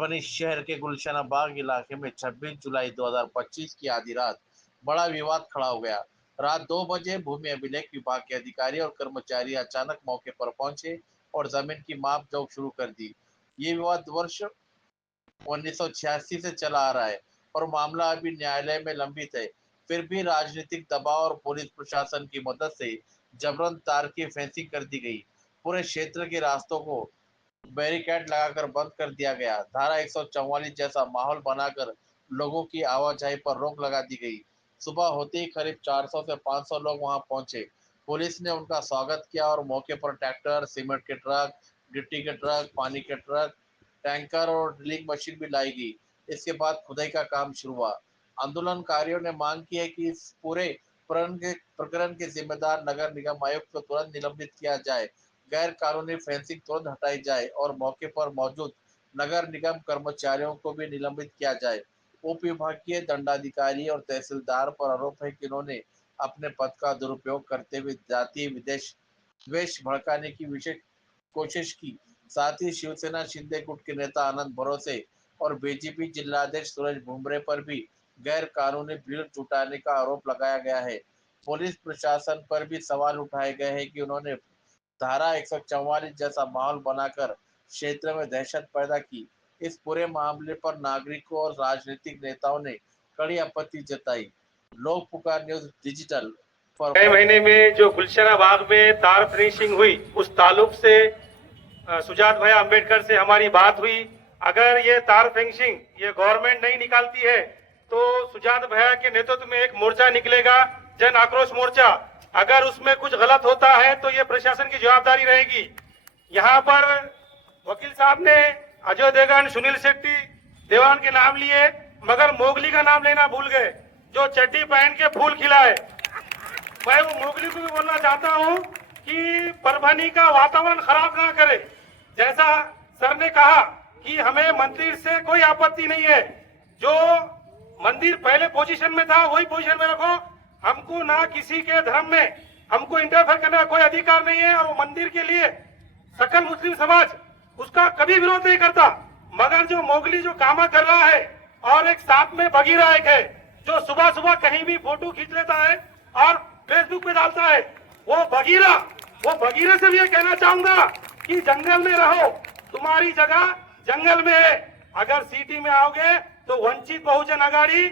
परभनी शहर के गुलशन बाग इलाके में 26 जुलाई 2025 की आधी रात बड़ा विवाद खड़ा हो गया। रात 2 बजे भूमि अभिलेख विभाग के अधिकारी और कर्मचारी अचानक मौके पर पहुंचे और जमीन की माप जोख शुरू कर दी। ये विवाद वर्ष 1986 से चला आ रहा है और मामला अभी न्यायालय में लंबित है। फिर भी राजनीतिक दबाव और पुलिस प्रशासन की मदद से जबरन तार की फेंसिंग कर दी गई। पूरे क्षेत्र के रास्तों को बैरिकेड लगाकर बंद कर दिया गया। धारा 144 जैसा माहौल बनाकर लोगों की आवाजाही पर रोक लगा दी गई। सुबह होते ही करीब 400 से 500 लोग वहां पहुंचे। पुलिस ने उनका स्वागत किया और मौके पर ट्रैक्टर, सीमेंट के ट्रक, गिट्टी के ट्रक, पानी के ट्रक, टैंकर और ड्रिलिंग मशीन भी लाई गई। इसके बाद खुदाई का काम शुरू हुआ। आंदोलनकारियों ने मांग की है कि इस पूरे प्रकरण के जिम्मेदार नगर निगम आयुक्त को तुरंत निलंबित किया जाए, गैर कानूनी फेंसिंग तुरंत हटाई जाए और मौके पर मौजूद नगर निगम कर्मचारियों को भी निलंबित किया जाए। उप विभागीय दंडाधिकारी और तहसीलदार पर आरोप है कि उन्होंने अपने पद का दुरुपयोग करते हुए जातीय विदेश द्वेष भड़काने की विशेष कोशिश की। साथ ही शिवसेना शिंदे गुट के नेता आनंद भरोसे और बीजेपी जिलाध्यक्ष सूरज भुमरे पर भी गैर कानूनी भीड़ जुटाने का आरोप लगाया गया है। पुलिस प्रशासन पर भी सवाल उठाए गए हैं कि उन्होंने धारा 144 जैसा माहौल बनाकर क्षेत्र में दहशत पैदा की। इस पूरे मामले पर नागरिकों और राजनीतिक नेताओं ने कड़ी आपत्ति जताई। लोक पुकार न्यूज डिजिटल पर नए महीने में जो गुलशना बाग में तार फिनिशिंग हुई, उस ताल्लुक से सुजात भाई अंबेडकर से हमारी बात हुई। अगर ये तार फिनिशिंग ये गवर्नमेंट नहीं निकालती है तो सुजात भैया के नेतृत्व में एक मोर्चा निकलेगा, जन आक्रोश मोर्चा। अगर उसमें कुछ गलत होता है तो ये प्रशासन की जवाबदारी रहेगी। यहाँ पर वकील साहब ने अजय देवगन, सुनील शेट्टी, देवान के नाम लिए, मगर मोगली का नाम लेना भूल गए, जो चड्डी पहन के फूल खिलाए। मैं वो मोगली को भी बोलना चाहता हूँ कि परभनी का वातावरण खराब ना करे। जैसा सर ने कहा कि हमें मंदिर से कोई आपत्ति नहीं है, जो मंदिर पहले पोजीशन में था वही पोजीशन में रखो। हमको ना किसी के धर्म में हमको इंटरफेयर करने का कोई अधिकार नहीं है, और वो मंदिर के लिए सकल मुस्लिम समाज उसका कभी विरोध नहीं करता। मगर जो मोगली जो काम कर रहा है, और एक साथ में बगीरा एक है जो सुबह सुबह कहीं भी फोटो खींच लेता है और फेसबुक पे डालता है, वो बगीरे से भी ये कहना चाहूंगा कि जंगल में रहो, तुम्हारी जगह जंगल में है। अगर सिटी में आओगे तो वंचित बहुजन अघाड़ी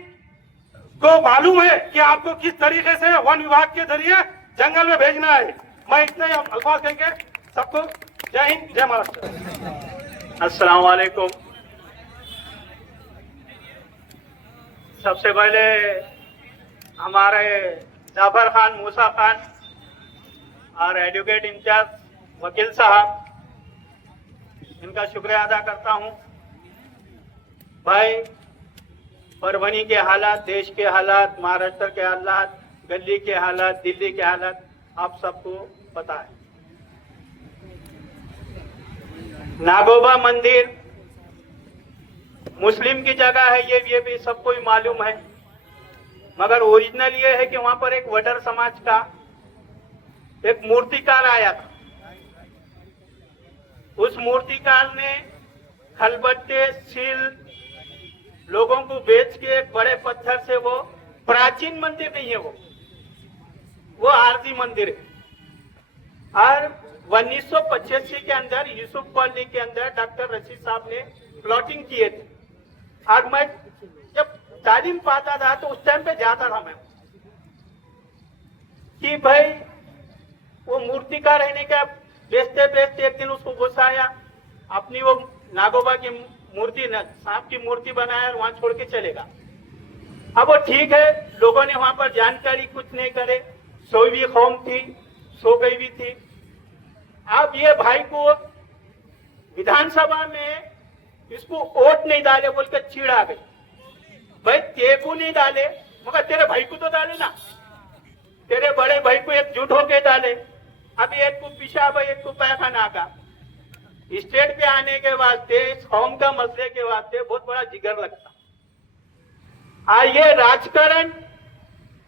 को मालूम है कि आपको किस तरीके से वन विभाग के जरिए जंगल में भेजना है। मैं इतने अल्फाज कह के सबको जय हिंद, जय महाराष्ट्र। अस्सलाम वालेकुम। सबसे पहले हमारे जाफर खान, मूसा खान और एडवोकेट इंचार्ज वकील साहब, इनका शुक्रिया अदा करता हूं। भाई, परभनी के हालात, देश के हालात, महाराष्ट्र के हालात, दिल्ली के हालात, दिल्ली के हालात आप सबको पता है। नागोबा मंदिर मुस्लिम की जगह है, ये भी सबको ही मालूम है। मगर ओरिजिनल ये है कि वहां पर एक वडर समाज का एक मूर्तिकार आया था। उस मूर्तिकार ने खलबट्टे, सील लोगों को बेच के एक बड़े पत्थर से, वो प्राचीन मंदिर नहीं है, वो आरजी मंदिर है। और 1985 के अंदर यूसुफ कॉलोनी के अंदर डॉक्टर रशीद साहब ने प्लॉटिंग किए थे। और मैं जब तालीम पाता था तो उस टाइम पे जाता था मैं कि भाई वो मूर्ति का रहने का बेचते बेचते एक दिन उसको गुस्सा आया, अपनी वो नागोबा की मूर्ति, सांप की मूर्ति बनाया और वहां छोड़ के चलेगा। अब वो ठीक है, लोगों ने वहां पर जानकारी कुछ नहीं करे, सोई भी कौम थी, सो गई भी थी। अब ये भाई को विधानसभा में इसको वोट नहीं डाले बोलकर चिढ़ आ गई। भाई तेरे को नहीं डाले मगर तेरे भाई को तो डाले ना, तेरे बड़े भाई को एक जुट होके डाले। अभी एक को पेशाब, एक को पैखाना का। स्टेट पे आने के वास्ते, कौम का मसले के वास्ते बहुत बड़ा जिगर लगता। और ये राजकारण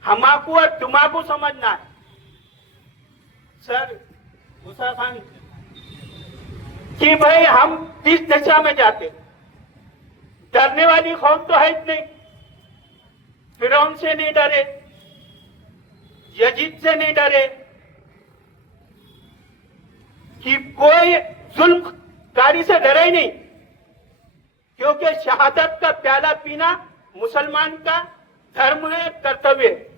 हमाकू और तुम्हाकू समझना है। सर मूसा खान कि भाई हम किस दिशा में जाते, डरने वाली कौम तो है ही नहीं। फिरौन से नहीं डरे, यजीद से नहीं डरे कि कोई जुल्मकारी से डरे ही नहीं, क्योंकि शहादत का प्याला पीना मुसलमान का धर्म है, कर्तव्य है।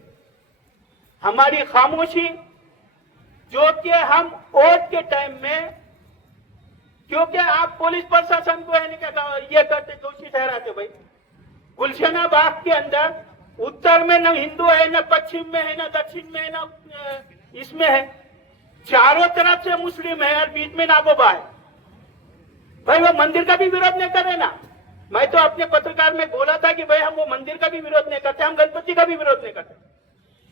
हमारी खामोशी जो कि हम वोट के टाइम में, क्योंकि आप पुलिस प्रशासन को ये करते दोषी ठहराते भाई। गुलशना बाग के अंदर उत्तर में न हिंदू है, न पश्चिम में है, न दक्षिण में है, न इसमें है, चारों तरफ से मुस्लिम है और बीच में नागोबा है। भाई वो मंदिर का भी विरोध नहीं कर रहे ना। मैं तो अपने पत्रकार में बोला था कि भाई हम वो मंदिर का भी विरोध नहीं करते, हम गणपति का भी विरोध नहीं करते,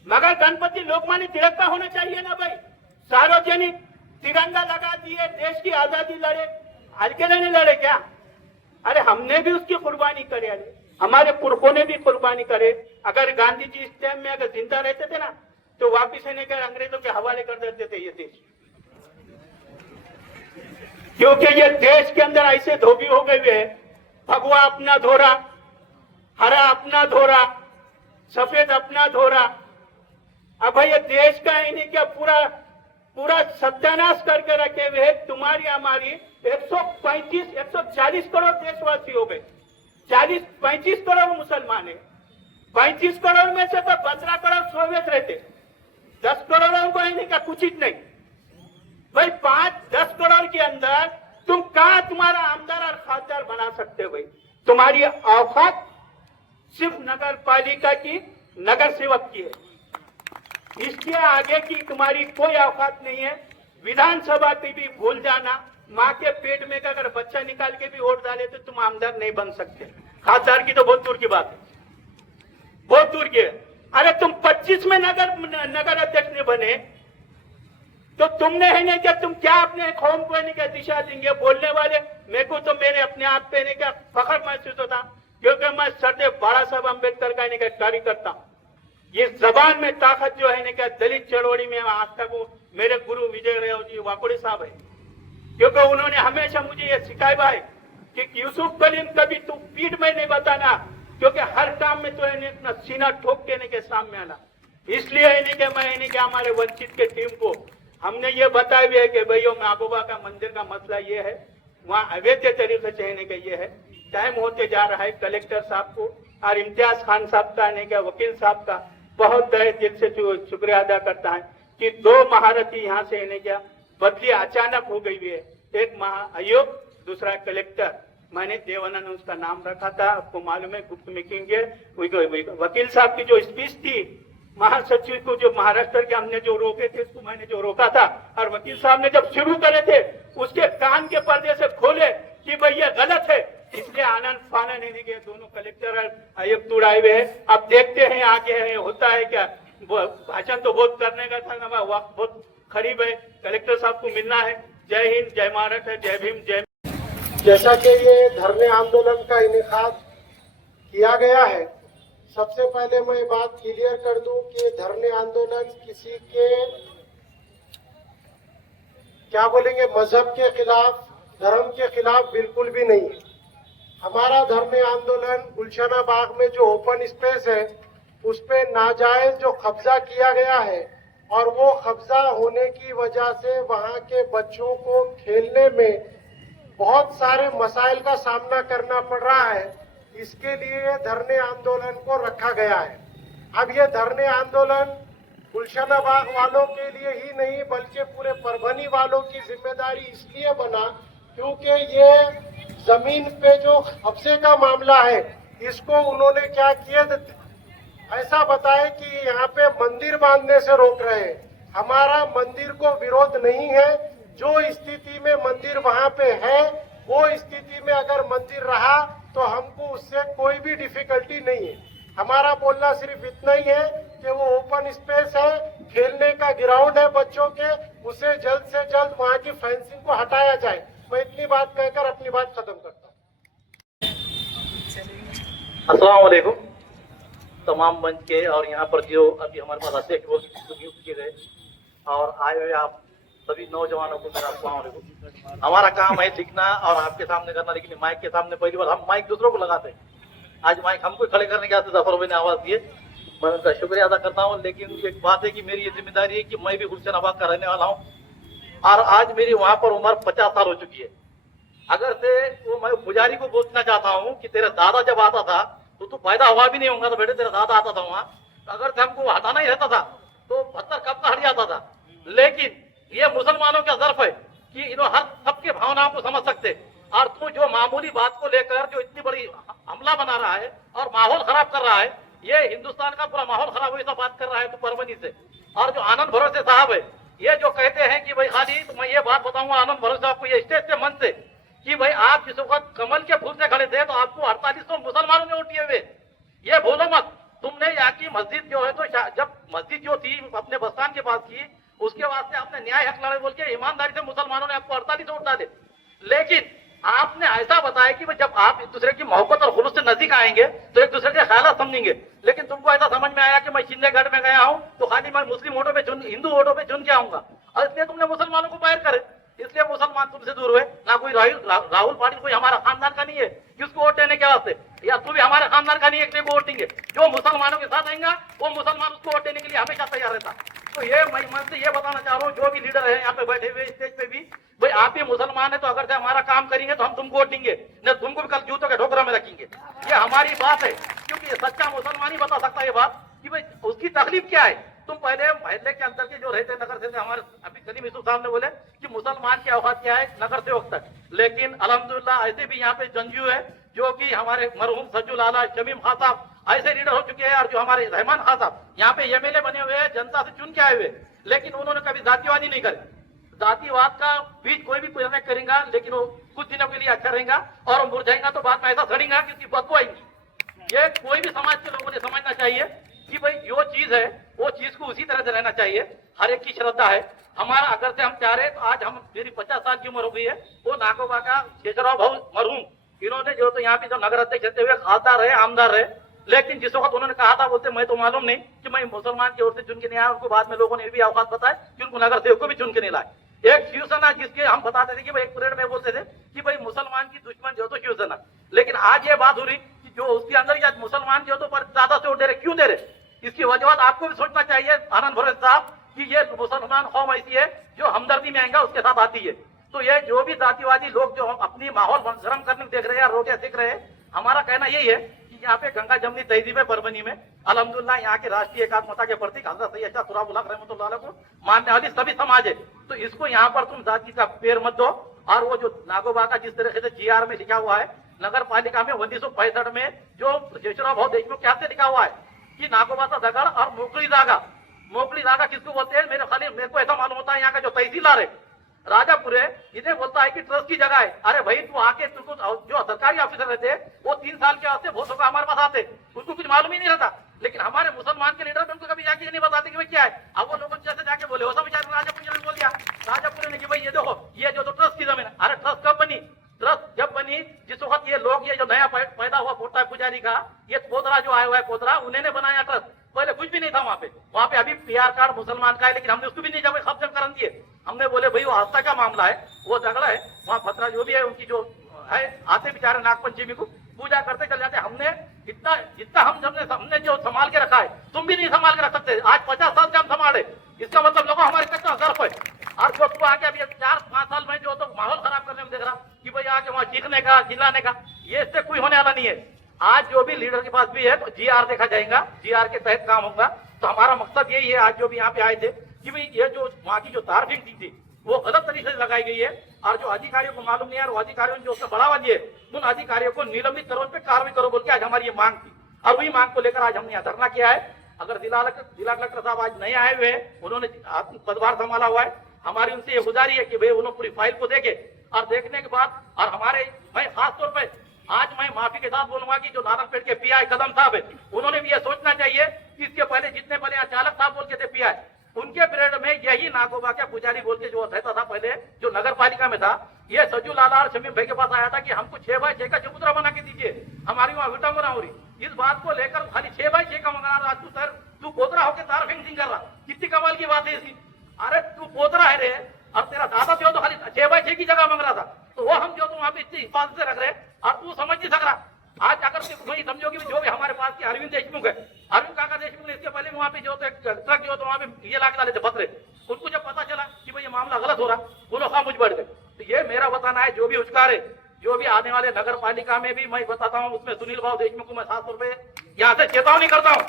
मगर गणपति लोकमान्य तिलक का होना चाहिए ना भाई। सार्वजनिक तिरंगा लगा दिए, देश की आजादी लड़े, अकेले नहीं लड़े क्या? अरे हमने भी उसकी कुर्बानी करे, अरे हमारे पुरखों ने भी कुर्बानी करे। अगर गांधी जी इस टाइम में अगर जिंदा रहते थे ना तो वापिस आने के अंग्रेजों के हवाले कर देते थे ये देश, क्योंकि ये देश के अंदर ऐसे धोबी हो गए हुए हैं। भगवा अपना धोरा, हरा अपना धोरा, सफेद अपना धोरा। अब भाई ये देश का ही नहीं क्या पूरा सत्यानाश करके रखे हुए है। तुम्हारी हमारी 140 करोड़ देशवासी हो गए, 35 करोड़ मुसलमान है। 35 करोड़ में से तो 15 करोड़ सोवियत रहते, 10 करोड़ों को नहीं का कुछ ही नहीं। भाई 5-10 करोड़ के अंदर तुम कहां तुम्हारा आमदार और खासदार बना सकते हो भाई? तुम्हारी औकात सिर्फ नगर पालिका की, नगर सेवक की है, इसके आगे की तुम्हारी कोई औकात नहीं है। विधानसभा की भी भूल जाना, माँ के पेट में का अगर बच्चा निकाल के भी वोट डाले तो तुम आमदार नहीं बन सकते। खासदार की तो बहुत दूर की बात है, बहुत दूर की है। अरे तुम 25 में नगर अध्यक्ष नहीं बने तो तुमने है नहीं क्या, तुम क्या अपने कौम को नहीं क्या दिशा देंगे? बोलने वाले मेरे को तो मेरे अपने आप पे नहीं क्या फखर महसूस होता, क्योंकि मैं सरदेव बाबा साहब अम्बेडकर का नहीं क्या कार्य करता हूँ। ये जबान में ताकत जो है नहीं क्या दलित चळवळी में आज तक मेरे गुरु विजय रेव जी वाकोड़े साहब है, क्योंकि उन्होंने हमेशा मुझे ये सिखाया है कि यूसुफ कलीम कभी तू पीठ में नहीं बताना, क्योंकि हर काम में तो अपना सीना ठोक के नहीं के सामने आना। इसलिए नहीं कि मैं नहीं कि हमारे वंचित के टीम को हमने ये बताया भी है कि भाई नागोबा का मंदिर का मसला ये है, वहाँ अवैध तरीके से नहीं कि ये है। टाइम होते जा रहा है। कलेक्टर साहब को और इम्तियाज खान साहब का नहीं क्या, वकील साहब का बहुत तहे दिल से शुक्रिया अदा करता है कि 2 महारथी यहाँ से नहीं क्या बदली अचानक हो गई है। एक महाआयोग, दूसरा कलेक्टर। मैंने देवानंद उसका नाम रखा था, आपको मालूम है, गुप्त मीटिंग के। वकील साहब की जो स्पीच थी महासचिव को, जो महाराष्ट्र के हमने जो रोके थे, उसको मैंने जो रोका था, और वकील साहब ने जब शुरू करे थे उसके कान के पर्दे से खोले कि भाई ये गलत है, इसलिए आनंद फानन नहीं गए। दोनों कलेक्टर और आयुक्त उड़ाए हुए हैं। अब देखते हैं आगे है, होता है क्या। भाषण तो बहुत करने का था ना, वक्त बहुत करीब है, कलेक्टर साहब को मिलना है। जय हिंद, जय महाराष्ट्र, जय भीम, जय। जैसा कि ये धरने आंदोलन का इनेकाद किया गया है, सबसे पहले मैं बात क्लियर कर दूं कि धरने आंदोलन किसी के क्या बोलेंगे मजहब के खिलाफ, धर्म के खिलाफ बिल्कुल भी नहीं है। हमारा धरने आंदोलन गुलशना बाग में जो ओपन स्पेस है उस पे नाजायज जो कब्जा किया गया है, और वो कब्जा होने की वजह से वहां के बच्चों को खेलने में बहुत सारे मसाइल का सामना करना पड़ रहा है, इसके लिए धरने आंदोलन को रखा गया है। अब ये धरने आंदोलन गुलशना बाग वालों के लिए ही नहीं बल्कि पूरे परभनी वालों की जिम्मेदारी इसलिए बना क्योंकि ये जमीन पे जो कब्जे का मामला है इसको उन्होंने क्या किया, ऐसा बताया कि यहाँ पे मंदिर बांधने से रोक रहे हैं। हमारा मंदिर को विरोध नहीं है, जो स्थिति में मंदिर वहाँ पे है वो स्थिति में अगर मंदिर रहा तो हमको उससे कोई भी डिफिकल्टी नहीं है। हमारा बोलना सिर्फ इतना ही है कि वो ओपन स्पेस है, खेलने का ग्राउंड है बच्चों के, उसे जल्द से जल्द वहाँ की फेंसिंग को हटाया जाए। मैं इतनी बात कहकर अपनी बात खत्म करता हूँ। अस्सलाम वालेकुम तमाम मंच के और यहाँ पर जो अभी हमारे पास अध्यक्ष वो नियुक्त किए गए और आए हुए आप सभी नौजवानों को मेरा अस्सलाम वालेकुम। हमारा काम है लिखना और आपके सामने करना, लेकिन माइक के सामने पहली बार हम माइक दूसरों को लगाते हैं। आज माइक हमको खड़े करने के वास्ते जफर भाई ने आवाज दिए, मैं उनका शुक्रिया अदा करता हूँ। लेकिन एक बात है कि मेरी ये जिम्मेदारी है कि मैं भी गुलशनाबाद का रहने वाला हूँ और आज मेरी वहां पर उम्र 50 साल हो चुकी है। अगर से वो मैं पुजारी को पूछना चाहता हूँ कि तेरा दादा जब आता था तो तू पैदा हुआ भी नहीं होगा, तो बेटे तेरा दादा आता था वहां, अगर से हमको हटाना ही रहता था तो पत्थर कब का हट जाता था। लेकिन ये मुसलमानों का ज़र्फ है कि इन्होंने हर सबके भावनाओं को समझ सकते, और तू जो मामूली बात को लेकर जो इतनी बड़ी हमला बना रहा है और माहौल खराब कर रहा है, ये हिंदुस्तान का पूरा माहौल खराब हुई बात कर रहा है तू परवनी से। और जो आनंद भरोसे साहब है, ये जो कहते हैं कि भाई खाली, तो मैं ये बात बताऊंगा आनंद भरोसे साहब को ये स्टेज के मन से कि भाई आप जिस वक्त कमल के फूल से खड़े थे तो आपको 4800 मुसलमानों ने वोट दिए हुए, ये भूलो मत। तुमने यहाँ की मस्जिद जो है, तो जब मस्जिद जो थी अपने बस्तान के पास की, उसके वास्ते आपने न्याय हक लड़े बोल के ईमानदारी से मुसलमानों ने आपको 48 वोट डाले। लेकिन आपने ऐसा बताया कि जब आप एक दूसरे की मोहब्बत और खुलूस से नजदीक आएंगे तो एक दूसरे के ख्याल समझेंगे। लेकिन तुमको ऐसा समझ में आया कि मैं शिंदेगढ़ में गया हूँ तो खाली मैं मुस्लिम वोटों पे हिंदू वोटों पे चुन के आऊंगा, और इसलिए तुमने मुसलमानों को बाहर करे, इसलिए मुसलमान तुमसे दूर हुए। ना कोई राहुल पाटिल कोई हमारा खानदान का नहीं है कि उसको वोट देने के वास्ते, या तू भी हमारे खानदान का नहीं है कि वोट देंगे। जो मुसलमानों के साथ आएगा वो मुसलमान उसको वोट देने के लिए हमेशा तैयार रहता। तो ये मैं मन से ये बताना चाह रहा हूँ, जो भी लीडर है यहाँ पे बैठे हुए स्टेज पे भी, भाई आप भी मुसलमान है तो अगर से हमारा काम करेंगे तो हम तुमको वोट देंगे, न तुमको भी कल जूतों के ठोकरा में रखेंगे। ये हमारी बात है, क्योंकि सच्चा मुसलमान ही बता सकता है ये बात कि भाई उसकी तकलीफ क्या है। तुम पहले महल्ले के अंदर के जो रहते नगर से हमारे अभी सलीम यूसुफ साहब ने बोले कि मुसलमान की औकात क्या है नगर सेवक तक, लेकिन अल्हम्दुलिल्लाह ऐसे भी यहाँ पे जंजू है जो कि हमारे मरहूम सज्जुल आला शमीम खान साहब ऐसे लीडर हो चुके हैं, और जो हमारे रहमान खान साहब यहाँ पे एमएलए बने हुए हैं, जनता से चुन के आए हुए, लेकिन उन्होंने कभी जातिवादी नहीं करे। जातिवाद का बीज कोई भी प्रयोग करेगा लेकिन वो कुछ दिनों के लिए अच्छा रहेगा और मुरझाएगा तो बाद में ऐसा सड़ेगा कि उसकी बदबू आएगी। ये कोई भी समाज के लोगों ने समझना चाहिए कि भाई जो चीज है वो चीज को उसी तरह से रहना चाहिए। हर एक की श्रद्धा है। हमारा अगर से हम चाह रहे तो आज हम मेरी 50 साल की उम्र हो गई है, वो नागोबा का शेषराव भाऊ मरहूम, इन्होंने जो तो यहाँ पे जो नगर अध्यक्ष रहते हुए खासदार रहे, आमदार रहे, लेकिन जिस वक्त उन्होंने कहा था बोलते मैं तो मालूम नहीं कि मैं मुसलमान की ओर से चुन के नहीं आया। उनको बाद में लोगों ने भी औकात बताया कि उनको नगर सेवक को भी चुन के नहीं लाए। एक शिवसेना जिसके हम बताते थे कि भाई एक परेड में बोलते थे कि भाई मुसलमान की दुश्मन जो तो शिवसेना, लेकिन आज ये बात हो रही कि जो उसके अंदर आज मुसलमान जो तो पर ज्यादा से वोट दे रहे, क्यों दे रहे? इसकी वजह आपको भी सोचना चाहिए आनंद भरोसे साहब कि ये मुसलमान कौम ऐसी है जो हमदर्दी में आएगा उसके साथ आती है। तो ये जो भी जातिवादी लोग जो अपनी माहौल गर्म करने देख रहे हैं या रोटियां सीख रहे हैं, हमारा कहना यही है कि यहाँ पे गंगा जमनी तहजीब है परभनी में, अल्हम्दुलिल्लाह यहाँ के राष्ट्रीय एकात्मता के प्रतीक हजरत सैयद शाह तुराबुल हक रहमतुल्लाह को मानने वाली सभी समाज है। तो इसको यहाँ पर तुम जाति का पेड़ मत दो। और वो जो नागोबा का जिस तरीके से जीआर में लिखा हुआ है, नगर पालिका में 1965 में जो शेषराव भाऊ देशमुख के हाथ से लिखा हुआ है कि नागोबाचा दगड़ और मोकली जागा किसको बोलते हैं? मेरे को ऐसा मालूम होता है यहाँ का जो तहसीलदार है राजापुर है, इन्हें बोलता है कि ट्रस्ट की जगह है। अरे भाई तू आके तुमको जो सरकारी ऑफिसर रहते हैं वो 3 साल के वास्ते बहुत होगा हमारे पास आते, उनको कुछ मालूम ही नहीं रहता। लेकिन हमारे मुसलमान के लीडर उनको कभी जाके नहीं बताते कि भाई क्या है। अब वो लोगों जैसे जाके बोले हो सब विचार राजापुर ने बोल दिया, राजापुर ने कि भाई ये देखो ये जो तो ट्रस्ट की जमीन है। अरे ट्रस्ट कब बनी? ट्रस्ट जब बनी जिस वक्त ये लोग ये जो नया पैदा हुआ पोता पुजारी का ये पोतरा जो आया हुआ है पोतरा, उन्होंने बनाया ट्रस्ट। पहले कुछ भी नहीं था वहाँ पे अभी पीआर कार्ड मुसलमान का है, लेकिन हमने उसको भी नहीं जब खत्म कर दिए। हमने बोले भाई वो आस्था का मामला है, वो झगड़ा है, वहाँ फतरा जो भी है उनकी जो है आते बेचारे नागपंचमी को पूजा करते चल जाते। हमने जितना हमने जो संभाल के रखा है तुम भी नहीं संभाल के रख सकते। आज 50 साल से हम संभाले, इसका मतलब लोगों हमारे कितना गर्व है। और जो तू आके अभी 4-5 साल में जो तो माहौल खराब करने में देख रहा कि भाई आके वहाँ चीखने का चिल्लाने का, ये इससे कोई होने वाला नहीं है। आज जो भी लीडर के पास भी है तो जीआर देखा जाएगा, जीआर के तहत काम होगा। तो हमारा मकसद यही है आज जो भी यहाँ पे आए थे कि भाई ये जो वहाँ की जो तार फिटिंग थी वो गलत तरीके से लगाई गई है, और जो अधिकारियों को मालूम नहीं है और अधिकारियों ने जो उसका बढ़ावा दिए उन अधिकारियों को निलंबित करो, उन पे कार्रवाई करो बोल के आज हमारी ये मांग थी। और वही मांग को लेकर आज हमने यहाँ धरना किया है। अगर जिला कलेक्टर साहब आज नए आए हुए हैं, उन्होंने पदभार संभाला हुआ है, हमारी उनसे ये गुजारिश है कि भाई उन्होंने पूरी फाइल को देखे और देखने के बाद और हमारे मैं खास तौर पर आज मैं माफी के साथ बोलूंगा कि जो नारायणपेट के पीआई कदम साहब है उन्होंने भी ये सोचना चाहिए कि इसके पहले जितने पहले अचालक साहब बोल के थे पीआई, उनके पीरियड में यही नागोबा के पुजारी बोल के जो रहता था पहले जो नगर पालिका में था, ये सज्जू लाला और शमीम भाई के पास आया था कि हमको 6x6 का चबूतरा बना के दीजिए, हमारी वहाँ विटंबना हो रही। इस बात को लेकर खाली 6x6 का मंगा रहा, तू पोतरा होकर तार फेंसिंग कर रहा, कितनी कमाल की बात है इसकी। अरे तू पोतरा है रे, और तेरा दादा जो तो खाली 6x6 की जगह मांग रहा था, तो वो हम जो तो वहाँ पे इतनी हिफाजत से रख रहे हैं और तू समझ नहीं सक रहा। आज अगर कोई समझो कि जो भी हमारे पास के अरविंद देशमुख है, अरविंद काका देशमुख ने इसके पहले वहाँ पे जो तो एक ट्रक जो तो वहाँ पे ये लाके डाले थे पत्थरे, उनको जब पता चला कि भाई ये मामला गलत हो रहा, वो लोग मुझ बढ़ गए। तो ये मेरा बताना है, जो भी उचकार है, जो भी आने वाले नगर पालिका में भी मैं बताता हूँ, उसमें सुनील भाव देशमुख को मैं 700 रुपए यहाँ से चेतावनी करता हूँ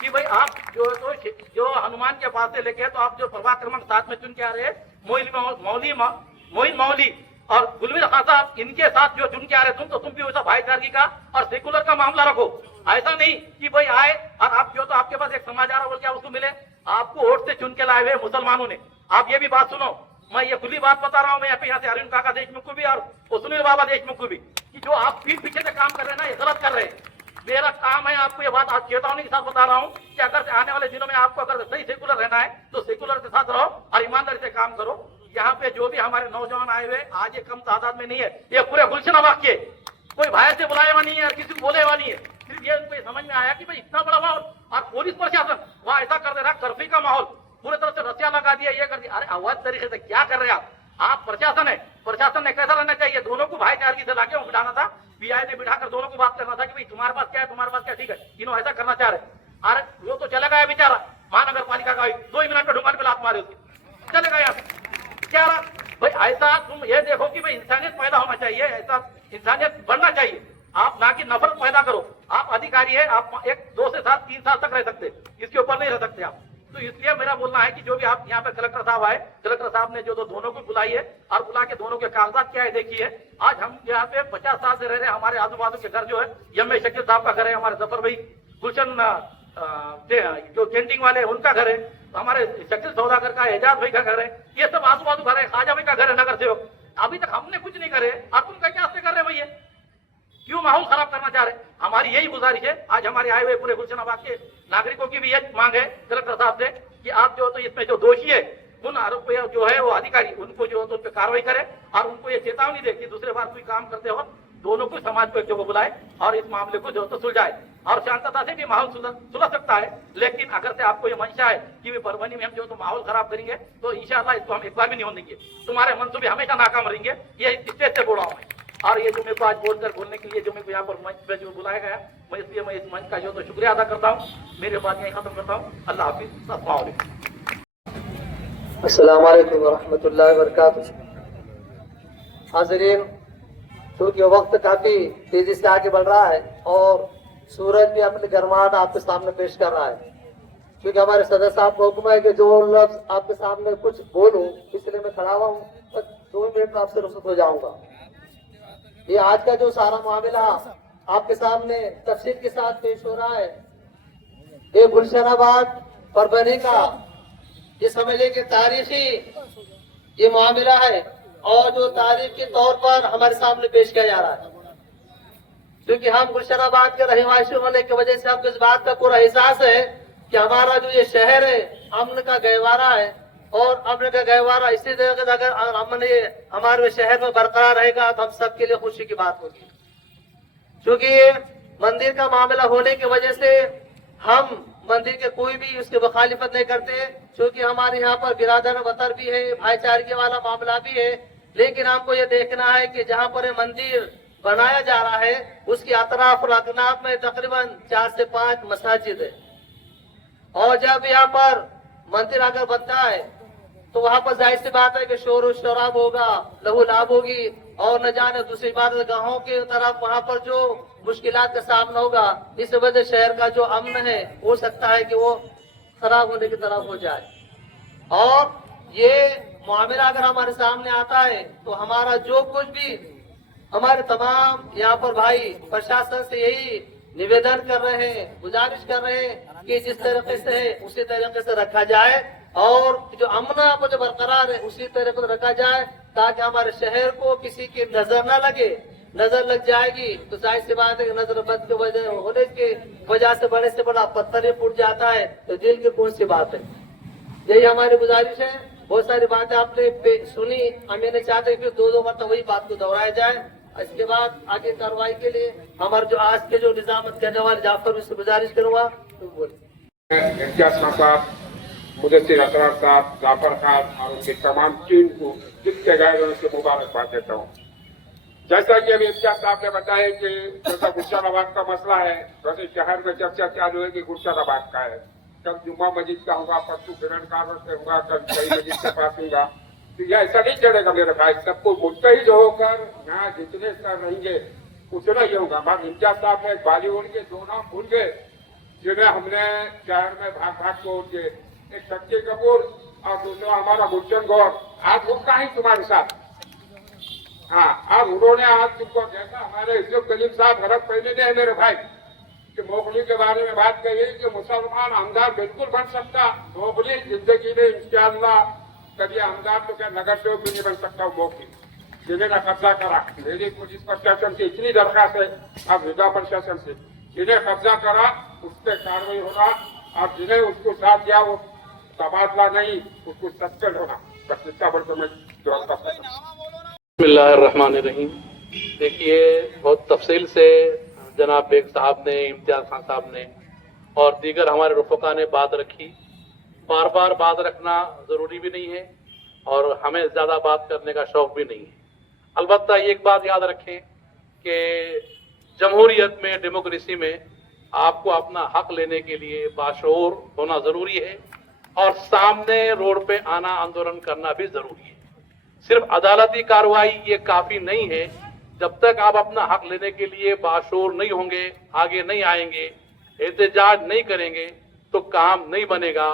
कि भाई आप जो हनुमान के पास से लेके तो आप जो प्रभाग क्रमांक 7 में चुन के आ रहे हैं, मोइन मौली और गुलवीर खान साहब, इनके साथ जो चुन के आ रहे तुम भी वैसा भाईचारगी का और सेकुलर का मामला रखो। ऐसा नहीं कि भाई आए और आप जो तो आपके पास एक समाचार बोल के उसको मिले, आपको वोट से चुन के लाए हुए मुसलमानों ने। आप ये भी बात सुनो, मैं ये खुली बात बता रहा हूँ, मैं यहाँ से अरविंद काका देशमुख को भी और सुनील बाबा देशमुख को भी, कि जो आप पीछे से काम कर रहे हैं ना, ये गलत कर रहे हैं। मेरा काम है आपको ये बात आज चेतावनी के साथ बता रहा हूँ कि अगर आने वाले दिनों में आपको अगर सही सेकुलर रहना है तो सेकुलर के साथ रहो और ईमानदारी से काम करो। यहाँ पे जो भी हमारे नौजवान आए हुए, आज ये कम तादाद में नहीं है, ये पूरे गुलशनाबाग के कोई भाई से बुलाया हुआ नहीं है और किसी को बोले हुआ नहीं है। सिर्फ ये उनको समझ में आया कि भाई इतना बड़ा माहौल और पुलिस प्रशासन वहाँ ऐसा कर दे रहा, कर्फ्यू का माहौल, पूरी तरह से रस्सियां लगा दिया, ये कर दिया। अरे अवैध तरीके से क्या कर रहे हैं आप प्रशासन है, प्रशासन ने कैसा रहना चाहिए, दोनों को भाईचारगी से लाके बिठाना था, पीआई ने बिठाकर दोनों को बात करना था कि भाई तुम्हारे पास क्या है, तुम्हारे पास क्या, ठीक है, इन्हों ऐसा करना चाह रहे। अरे वो तो चला गया बेचारा महानगर पालिका का, 2 मिनट में ढुंगान पे लात मारे उसकी, चले गए यहाँ से। क्या रहा भाई, ऐसा तुम ये देखो कि भाई इंसानियत पैदा होना चाहिए, ऐसा इंसानियत बढ़ना चाहिए, आप ना कि नफरत पैदा करो। आप अधिकारी है, आप 1, 2 से 7, 3 साल तक रह सकते, इसके ऊपर नहीं रह सकते आप। तो इसलिए मेरा बोलना है कि जो भी आप यहाँ पे कलेक्टर साहब आए, कलेक्टर साहब ने जो तो दोनों को बुलाई है और बुला के दोनों के कागजात क्या है देखिए। आज हम यहाँ पे 50 साल से रह रहे हैं, हमारे आजू बाजू के घर जो है एम ए शकील साहब का घर है, हमारे जफर भाई गुलशन जो कैंटीन वाले उनका घर है, हमारे शकील सौदागर का एजाज भाई का घर है, ये सब आजू बाजू घर है, खाजा भाई का घर है नगर सेवक। अभी तक हमने कुछ नहीं करे और तुम क्या कर रहे भैया, क्यों माहौल खराब करना चाह रहे? हमारी यही गुजारिश है, आज हमारे आए हुए पूरे गुलशनाबाद के नागरिकों की भी यही मांग है कलेक्टर साहब से कि आप जो तो इसमें जो दोषी है उन आरोपी जो है वो अधिकारी, उनको जो तो उन पर कार्रवाई करे और उनको ये चेतावनी दे कि दूसरे बार कोई काम करते हो दोनों को समाज को एक जगह बुलाए और इस मामले को जो तो सुलझाए और शांतता से भी माहौल सुलझ सकता है। लेकिन अगर से आपको ये मंशा है कि परभनी में हम जो तो माहौल खराब करेंगे तो इंशाल्लाह इसको हम एक बार भी नहीं होने देंगे, तुम्हारे मंसूबे हमेशा नाकाम रहेंगे। ये स्टेज से बोला हूँ मैं। और ये जो मेरे को आज बोलने के लिए जो मेरे को यहाँ पर मंच पे जो बुलाया गया, मैं इसलिए मैं इस मंच का जो तो शुक्रिया अदा करता हूँ। मेरी बात यहीं खत्म करता हूँ। अल्लाह हाफिज, अस्सलाम वालेकुम। अस्सलाम वालेकुम वरहमतुल्लाहि वबरकातुहू। हाज़रीन, क्योंकि वक्त काफी तेजी से आगे बढ़ रहा है और सूरज भी अपनी गर्माहट आपके सामने पेश कर रहा है, क्योंकि हमारे सदस्य साहब को हुक्म है कि जो लफ्ज आपके सामने कुछ बोलूं, इसलिए मैं खड़ा हुआ हूँ, बस 2 मिनट में आपसे रुखसत हो जाऊंगा। ये आज का जो सारा मामला आपके सामने तफसील के साथ पेश हो रहा है, ये गुलशनाबाद परभनी का ये समझिए कि तारीखी ये मामला है और जो तारीख के तौर पर हमारे सामने पेश किया जा रहा है, क्योंकि हम गुलशनाबाद के रहवासी होने की वजह से हमको इस बात का पूरा एहसास है कि हमारा जो ये शहर है अमन का गहवारा है और अमन का गहवारा इसी तरह से अगर अमन ये हमारे शहर में बरकरार रहेगा तो हम सबके लिए खुशी की बात होगी। क्योंकि ये मंदिर का मामला होने की वजह से हम मंदिर के कोई भी उसकी मुखालिफत नहीं करते, क्योंकि हमारे यहाँ पर बिरादर वतर भी है, भाईचारे वाला मामला भी है। लेकिन हमको ये देखना है कि जहाँ पर ये मंदिर बनाया जा रहा है उसके अतराफ और अकनाफ में तकरीबन 4 से 5 मसाजिद है, और जब यहाँ पर मंदिर अगर बनता है तो वहाँ पर जाहिर सी बात है कि शोर और शराब होगा, लहू लाभ होगी, और न जाने दूसरी बात गांवों की तरफ वहाँ पर जो मुश्किलात का सामना होगा, इस वजह शहर का जो अमन है हो सकता है कि वो खराब होने की तरफ हो जाए। और ये मामला अगर हमारे सामने आता है तो हमारा जो कुछ भी हमारे तमाम यहाँ पर भाई प्रशासन से यही निवेदन कर रहे हैं, गुजारिश कर रहे हैं कि जिस तरीके से है उसी तरीके से रखा जाए और जो अमन जो बरकरार है उसी तरीके से रखा जाए, ताकि हमारे शहर को किसी की नजर न लगे। नजर लग जाएगी तो जाहिर सी बात है कि नजर बद की वजह होने की वजह से बड़े से बड़ा पत्थर ही फूट जाता है, तो दिल की कौन सी बात है। यही हमारी गुजारिश है। बहुत सारी बातें आपने सुनी, हमें चाहते हैं कि 2-2 मरतबा वही बात को दोहराया जाए। इसके बाद आगे कार्रवाई के लिए हमारे जो आज के जो निजामत करने वाले जाफर उससे गुजारिश करूंगा, तुम बोले। मुदस्सिर असरार साहब, जाफर खान और उनकी तमाम टीम को जितने गए हैं उनसे मुबारकबाद देता हूँ। जैसा कि अभी इम्तियाज साहब ने बताया कि जैसा गुलशनाबाद का मसला है, वैसे शहर में चर्चा चालू है कि गुलशनाबाद का है। कल जुम्मा मस्जिद का होगा, परसों किरण कारवर से होगा, कल कई मस्जिद के पास होगा। तो यह ऐसा नहीं चलेगा मेरे भाई, सबको मुत्तहिद होकर यहाँ जितने स्तर रहेंगे उतना ही होगा। मगर इम्तियाज साहब ने बॉलीवुड के दो नाम भूल गए जिन्हें हमने शहर में भाग भाग को उठे, एक शक्ति कपूर और दूसरा हमारा गुलशन गौर। आज वो कहीं तुम्हारे साथ, हाँ आज उन्होंने आज तुमको जैसा हमारे यूसुफ कलीम साहब गलत पहले ने है मेरे भाई कि मोगली के बारे में बात कही कि मुसलमान हमदार बिल्कुल बन सकता। मोगली जिंदगी में इंशाअल्लाह कभी हमदार तो क्या नगर सेवक भी नहीं बन सकता। वो मोगली जिन्हें ना कब्जा करा, मेरी पुलिस प्रशासन से इतनी दरखास्त है, अब जिला प्रशासन से जिन्हें कब्जा करा उस पर कार्रवाई होगा और जिन्हें उसको साथ दिया वो तबादला नहीं, उसको सस्पेंड होना। बस इतना बढ़कर मैं जवाब करता हूं। बिस्मिल्लाहिर्रहमानिर्रहीम। देखिए, बहुत तफसील से जनाब बेग साहब ने, इम्तियाज खान साहब ने और दीगर हमारे रुफ़का ने बात रखी। बार बार बात रखना ज़रूरी भी नहीं है और हमें ज़्यादा बात करने का शौक़ भी नहीं है। अलबत्ता एक बात याद रखें कि जमहूरियत में, डेमोक्रेसी में आपको अपना हक लेने के लिए बाशऊर होना ज़रूरी है और सामने रोड पे आना, आंदोलन करना भी ज़रूरी है। सिर्फ अदालती कार्रवाई ये काफी नहीं है। जब तक आप अपना हक लेने के लिए बाशऊर नहीं होंगे, आगे नहीं आएंगे, एहतजाज नहीं करेंगे तो काम नहीं बनेगा।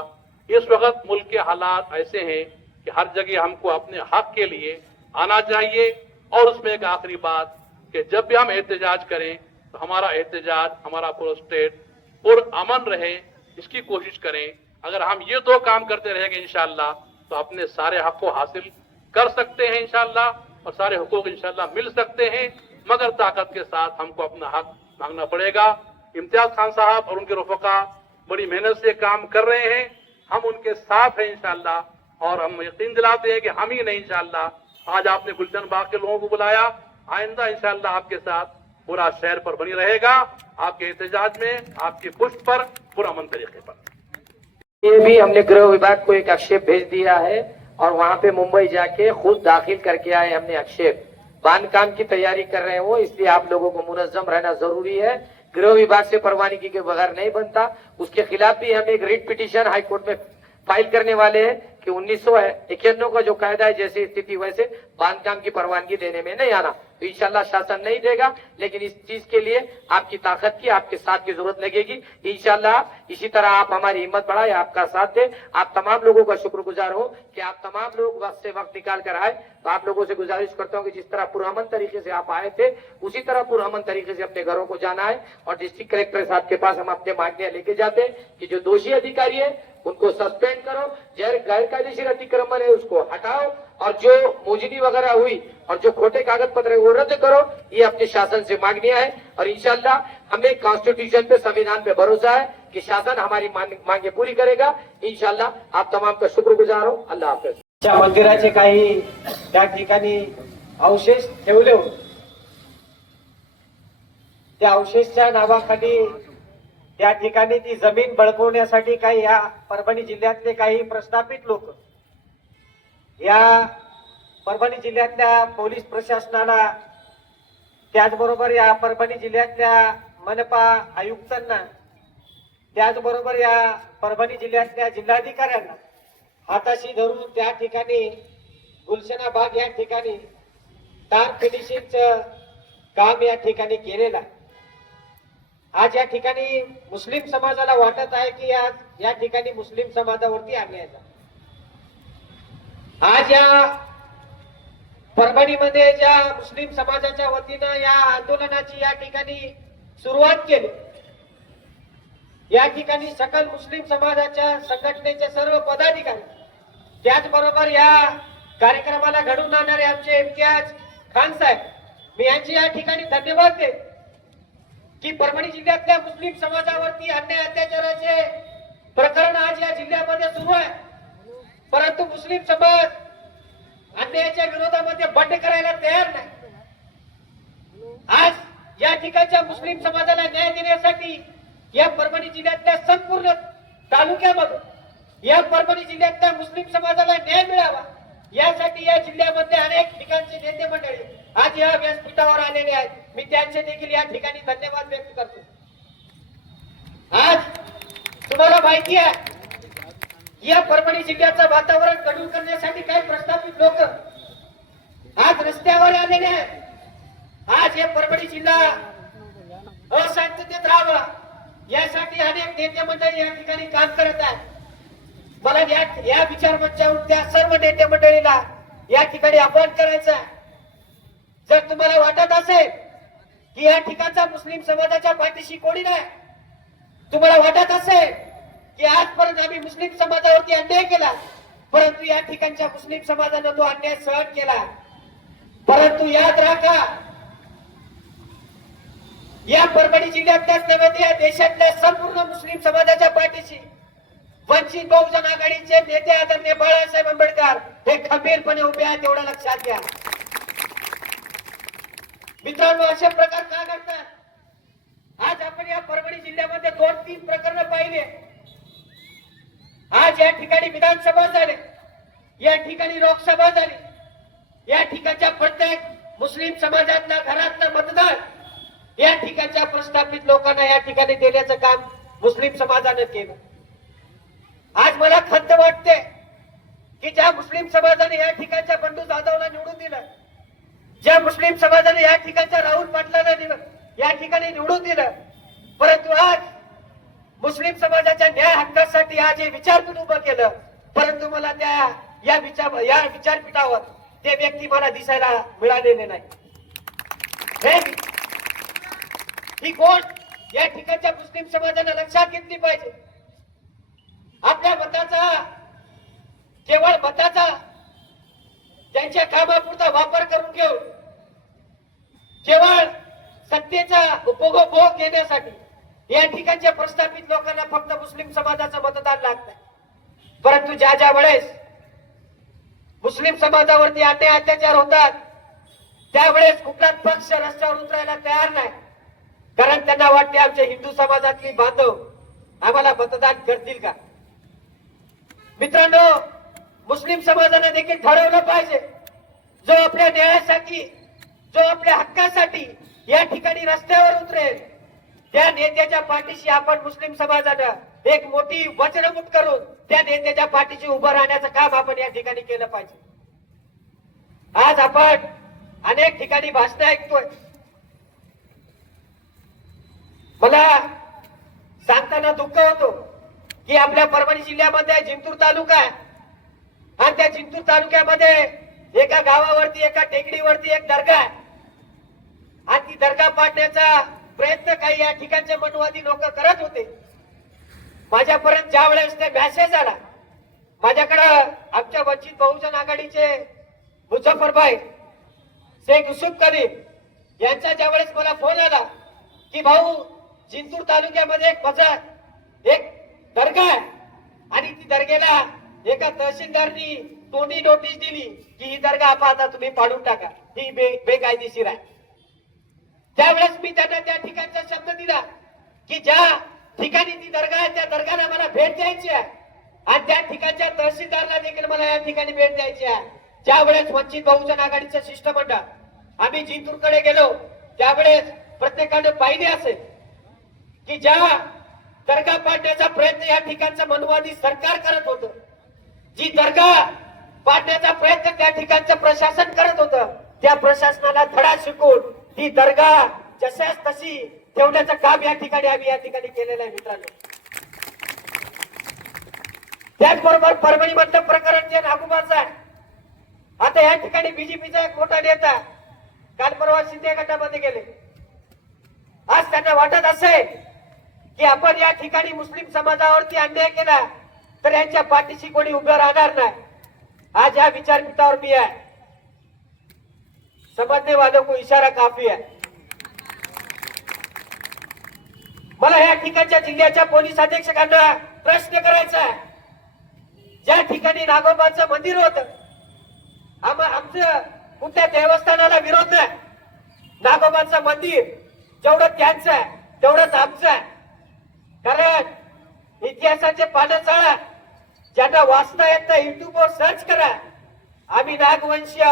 इस वक्त मुल्क के हालात ऐसे हैं कि हर जगह हमको अपने हक के लिए आना चाहिए। और उसमें एक आखिरी बात कि जब भी हम एहतजाज करें तो हमारा एहतजाज, हमारा पूरा स्टेट पुरअमन रहे, इसकी कोशिश करें। अगर हम ये दो काम करते रहेंगे इंशाअल्लाह तो अपने सारे हक को हासिल कर सकते हैं इंशाअल्लाह, और सारे हुकूक इंशाअल्लाह मिल सकते हैं। मगर ताकत के साथ हमको अपना हक मांगना पड़ेगा। इम्तियाज खान साहब और उनके रुफ़का बड़ी मेहनत से काम कर रहे हैं, हम उनके साथ हैं इंशाअल्लाह। और हम यकीन दिलाते हैं कि हम ही नहीं, इंशाअल्लाह आज आपने गुलशन बाग के लोगों को बुलाया, आइंदा इंशाअल्लाह आपके साथ पूरा शहर पर बनी रहेगा, आपके एहतजाज में, आपकी पुष्ट पर पुरअमन तरीके पर। ये भी हमने गृह विभाग को एक आक्षेप भेज दिया है और वहां पे मुंबई जाके खुद दाखिल करके आए हमने आक्षेप। बांधकाम की तैयारी कर रहे हैं वो, इसलिए आप लोगों को मुनज़्ज़म रहना जरूरी है। गृह विभाग से परवानगी के बगैर नहीं बनता। उसके खिलाफ भी हम एक रिट पिटीशन हाई कोर्ट में फाइल करने वाले हैं कि 1991 का जो कायदा है, जैसी स्थिति वैसे बांधकाम की परवानगी देने में नहीं आना। तो इंशाल्लाह शासन नहीं देगा, लेकिन इस चीज के लिए आपकी ताकत की, आपके साथ की जरूरत लगेगी। इंशाल्लाह इसी तरह आप हमारी हिम्मत बढ़ाए, आपका साथ दे। आप तमाम लोगों का शुक्रगुजार हो कि आप तमाम लोग वक्त से वक्त निकाल कर आए। तो आप लोगों से गुजारिश करता हूँ कि जिस तरह पुरअमन तरीके से आप आए थे, उसी तरह पुरअमन तरीके से अपने घरों को जाना है। और डिस्ट्रिक्ट कलेक्टर साहब के पास हम अपने मांगनियां लेके जाते हैं कि जो दोषी अधिकारी है उनको सस्पेंड करो, गैर कायदेशीर अतिक्रमण है उसको हटाओ, और जो मोजनी वगैरह हुई और जो खोटे कागज पत्र है वो रद्द करो। ये अपने शासन से मांगनियां है और इंशाल्लाह हमें कॉन्स्टिट्यूशन पे, संविधान पे भरोसा है कि शासन हमारी मांगे पूरी करेगा इंशाल्लाह। आप तमाम का शुक्रगुजार हो। अल्लाह हाफिज। मंदिराचे काही त्या ठिकाणी अवशेष ठेवले होते, त्या अवशेषच्या नावाखाली त्या ठिकाणी ती जमीन बळकवण्यासाठी काही या परभणी जिल्ह्यातले काही प्रस्थापित लोक, या परभणी जिल्ह्यातल्या पोलीस प्रशासनाला, त्याचबरोबर या परभणी जिल्ह्यातल्या मनपा आयुक्तांना, त्याचबरोबर या परभणी जिल्ह्यातल्या जिल्हाधिकाऱ्यांना हाताशी धरून त्या ठिकाणी गुलशना बाग या ठिकाणी तार फिनिशिंगचं काम या ठिकाणी केलेलं आहे। आज या ठिकाणी मुस्लिम समाजाला वाटत आहे की आज या ठिकाणी मुस्लिम समाजावरती अन्याय झाला। आज या परभणीमध्ये ज्या मुस्लिम समाजाच्या वतीनं या आंदोलनाची या ठिकाणी सुरुवात केली, या ठिकाणी सकल मुस्लिम समाजाच्या संघटनेचे सर्व पदाधिकारी, त्याचबरोबर या कार्यक्रमाला घडवून आणणारे आमचे इम्तियाज खान साहेब, मी यांचे या ठिकाणी धन्यवाद देतो की परभणी जिल्ह्यातल्या मुस्लिम समाजावरती अन्याय अत्याचाराचे प्रकरण आज या जिल्ह्यामध्ये सुरू आहे, परंतु मुस्लिम समाज अन्यायाच्या विरोधामध्ये बंड करायला तयार नाही। आज या ठिकाणच्या मुस्लिम समाजाला न्याय देण्यासाठी या परभणी जिल्ह्यातल्या संपूर्ण तालुक्यामध्ये या परभणी जिल्ह्यातल्या मुस्लिम समाजाला न्याय मिळावा यासाठी या जिल्ह्यामध्ये अनेक ठिकाणचे नेते मंडळी आज या व्यासपीठावर आलेले आहेत. मी त्यांचे देखील या ठिकाणी धन्यवाद व्यक्त करतो. आज तुम्हाला माहिती आहे या परभणी जिल्ह्याचं वातावरण कडून करण्यासाठी काही प्रस्थापित लोक आज रस्त्यावर आलेले आहेत. आज हे परभणी जिल्हा अशांततेत राहावा यासाठी अनेक नेते मंडळी या ठिकाणी काम करत आहेत. मला या विचारमंचावर त्या सर्व नेते मंडळीला या ठिकाणी आवाहन करायचं आहे. जर तुम्हाला वाटत असेल की या ठिकाणचा मुस्लिम समाजाच्या पाठीशी कोणी नाही, तुम्हाला वाटत असेल की आजपर्यंत आम्ही मुस्लिम समाजावरती अन्याय केला, परंतु या ठिकाणच्या मुस्लिम समाजानं तो अन्याय सहन केला. परंतु याद राखा, या परभणी जिल्ह्यातल्याच नव्हे तर या देशातल्या संपूर्ण मुस्लिम समाजाच्या पाठीशी वंचित बहुजन आघाडीचे नेते आदरणीय बाळासाहेब आंबेडकर हे खंबीरपणे उभे आहेत, एवढं लक्षात घ्या. मित्रांनो, असे प्रकार का घडतात? आज आपण या परभणी जिल्ह्यामध्ये 2-3 प्रकरण पाहिले. आज या ठिकाणी विधानसभा झाली, या ठिकाणी लोकसभा झाली, या ठिकाणच्या प्रत्येक मुस्लिम समाजातल्या घरातलं मतदान या ठिकाणच्या प्रस्थापित लोकांना या ठिकाणी देण्याचं काम मुस्लिम समाजानं केलं. आज मला खंत वाटते की ज्या मुस्लिम समाजाने या ठिकाणच्या बंडू जाधवला निवडून दिलं, ज्या मुस्लिम समाजाने या ठिकाणच्या राहुल पाटलांना या ठिकाणी निवडून दिलं, परंतु आज मुस्लिम समाजाच्या न्याय हक्कासाठी आज हे विचारपीठ उभं केलं, परंतु मला या विचारपीठावर ते व्यक्ती मला दिसायला मिळालेले नाही. ही गोष्ट या ठिकाणच्या मुस्लिम समाजाने लक्षात घेतली पाहिजे. आपल्या मताचा केवळ मताचा त्यांच्या कामापुरता वापर करून घेऊन केवळ सत्तेचा उपभोग घेण्यासाठी या ठिकाणच्या प्रस्थापित लोकांना फक्त मुस्लिम समाजाचं मतदान लागतं. परंतु ज्या वेळेस मुस्लिम समाजावरती अन्याय अत्याचार होतात त्यावेळेस कुठलाच पक्ष रस्त्यावर उतरायला तयार नाही, कारण त्यांना वाटते आमच्या हिंदू समाजातली बांधव आम्हाला मतदान करतील का. मित्रांनो, मुस्लिम समाजाने देखील ठरवलं पाहिजे, जो आपल्या न्यायासाठी, जो आपल्या हक्कासाठी या ठिकाणी रस्त्यावर उतरेल त्या नेत्याच्या पाठीशी आपण मुस्लिम समाजानं एक मोठी वचनमूट करून त्या नेत्याच्या पाठीशी उभं राहण्याचं काम आपण या ठिकाणी केलं पाहिजे. आज आपण अनेक ठिकाणी भाषणं ऐकतोय. मला सांगताना दुःख होतो की आपल्या परभणी जिल्ह्यामध्ये जिंतूर तालुका आहे आणि त्या जिंतूर तालुक्यामध्ये एका गावावरती, एका टेकडीवरती एक दर्गा आहे आणि ती दर्गा पाडण्याचा प्रयत्न काही या ठिकाणचे मनवादी लोक करत होते. माझ्यापर्यंत ज्या वेळेस ते मेसेज आला, माझ्याकडं आमच्या वंचित बहुजन आघाडीचे मुझफ्फरभाई शेख युसुफ करीम यांचा ज्या वेळेस मला फोन आला की भाऊ, जिंतूर तालुक्यामध्ये एक दर्गा आहे आणि ती दर्गेला एका तहसीलदारनी तोंडी नोटीस दिली की ही दर्गा आता तुम्ही पाडून टाका, ही बेकायदेशीर आहे. त्यावेळेस मी त्यांना त्या ठिकाणचा शब्द दिला की ज्या ठिकाणी ती दर्गा आहे त्या दर्गाला मला भेट द्यायची आहे आणि त्या ठिकाणच्या तहसीलदारला देखील मला या ठिकाणी भेट द्यायची आहे. ज्यावेळेस वंचित बहुजन आघाडीचं शिष्टमंडळ आम्ही जिंतूरकडे गेलो त्यावेळेस प्रत्येकाने पाहिले असेल की ज्या दर्गा पाडण्याचा प्रयत्न या ठिकाणचं मनवादी सरकार करत होतं, जी दर्गा पाडण्याचा प्रयत्न त्या ठिकाणचं प्रशासन करत होतं, त्या प्रशासनाला धडा शिकून ती दर्गा जशाच तशी ठेवण्याचं काम या ठिकाणी आम्ही या ठिकाणी केलेलं आहे. मित्रांनो, त्याचबरोबर परभणी मधलं प्रकरण जे नागोबाचं आहे, आता या ठिकाणी बीजेपीचा एक मोठा नेता काल परवा शिंदे गटामध्ये गेले. आज त्यांना वाटत असेल की आपण या ठिकाणी मुस्लिम समाजावरती अन्याय केला तर यांच्या पाठीशी कोणी उभं राहणार नाही. आज या विचारपीठावर मी आहे, समझने वालों को इशारा काफी है. मला या ठिकाणच्या जिल्ह्याच्या पोलीस अधीक्षकांना प्रश्न करायचा आहे. ज्या ठिकाणी नागोबाचं मंदिर होतं, आमचं कुठल्या देवस्थानाला विरोध नाही. नागोबाचं मंदिर जेवढं त्यांचं आहे तेवढंच आमचं आहे. कारण इतिहासाचे पानं चाळा, ज्यांना वाचता येत नाही युट्यूबवर सर्च करा. आम्ही नागवंशीय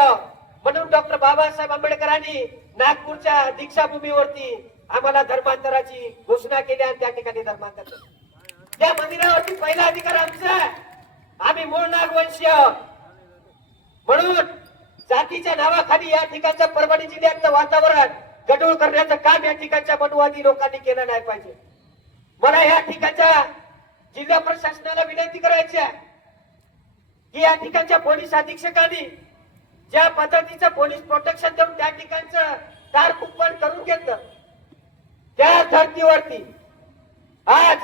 म्हणून डॉक्टर बाबासाहेब आंबेडकरांनी नागपूरच्या दीक्षाभूमीवरती आम्हाला धर्मांतराची घोषणा केली आणि त्या ठिकाणी धर्मांतर केलं. त्या मंदिरावरती पहिला अधिकार आमचा आहे. आम्ही मूळ नागवंशीय म्हणून जातीच्या नावाखाली या ठिकाणचं परभणी जिल्ह्यातलं वातावरण गढूळ करण्याचं काम या ठिकाणच्या मनुवादी लोकांनी केलं नाही पाहिजे. मला या ठिकाणच्या जिल्हा प्रशासनाला विनंती करायची आहे की या ठिकाणच्या पोलीस अधीक्षकांनी ज्या पद्धतीचं पोलीस प्रोटेक्शन देऊन त्या ठिकाणचं दार कुंपण करून घेतलं, त्या धर्तीवरती आज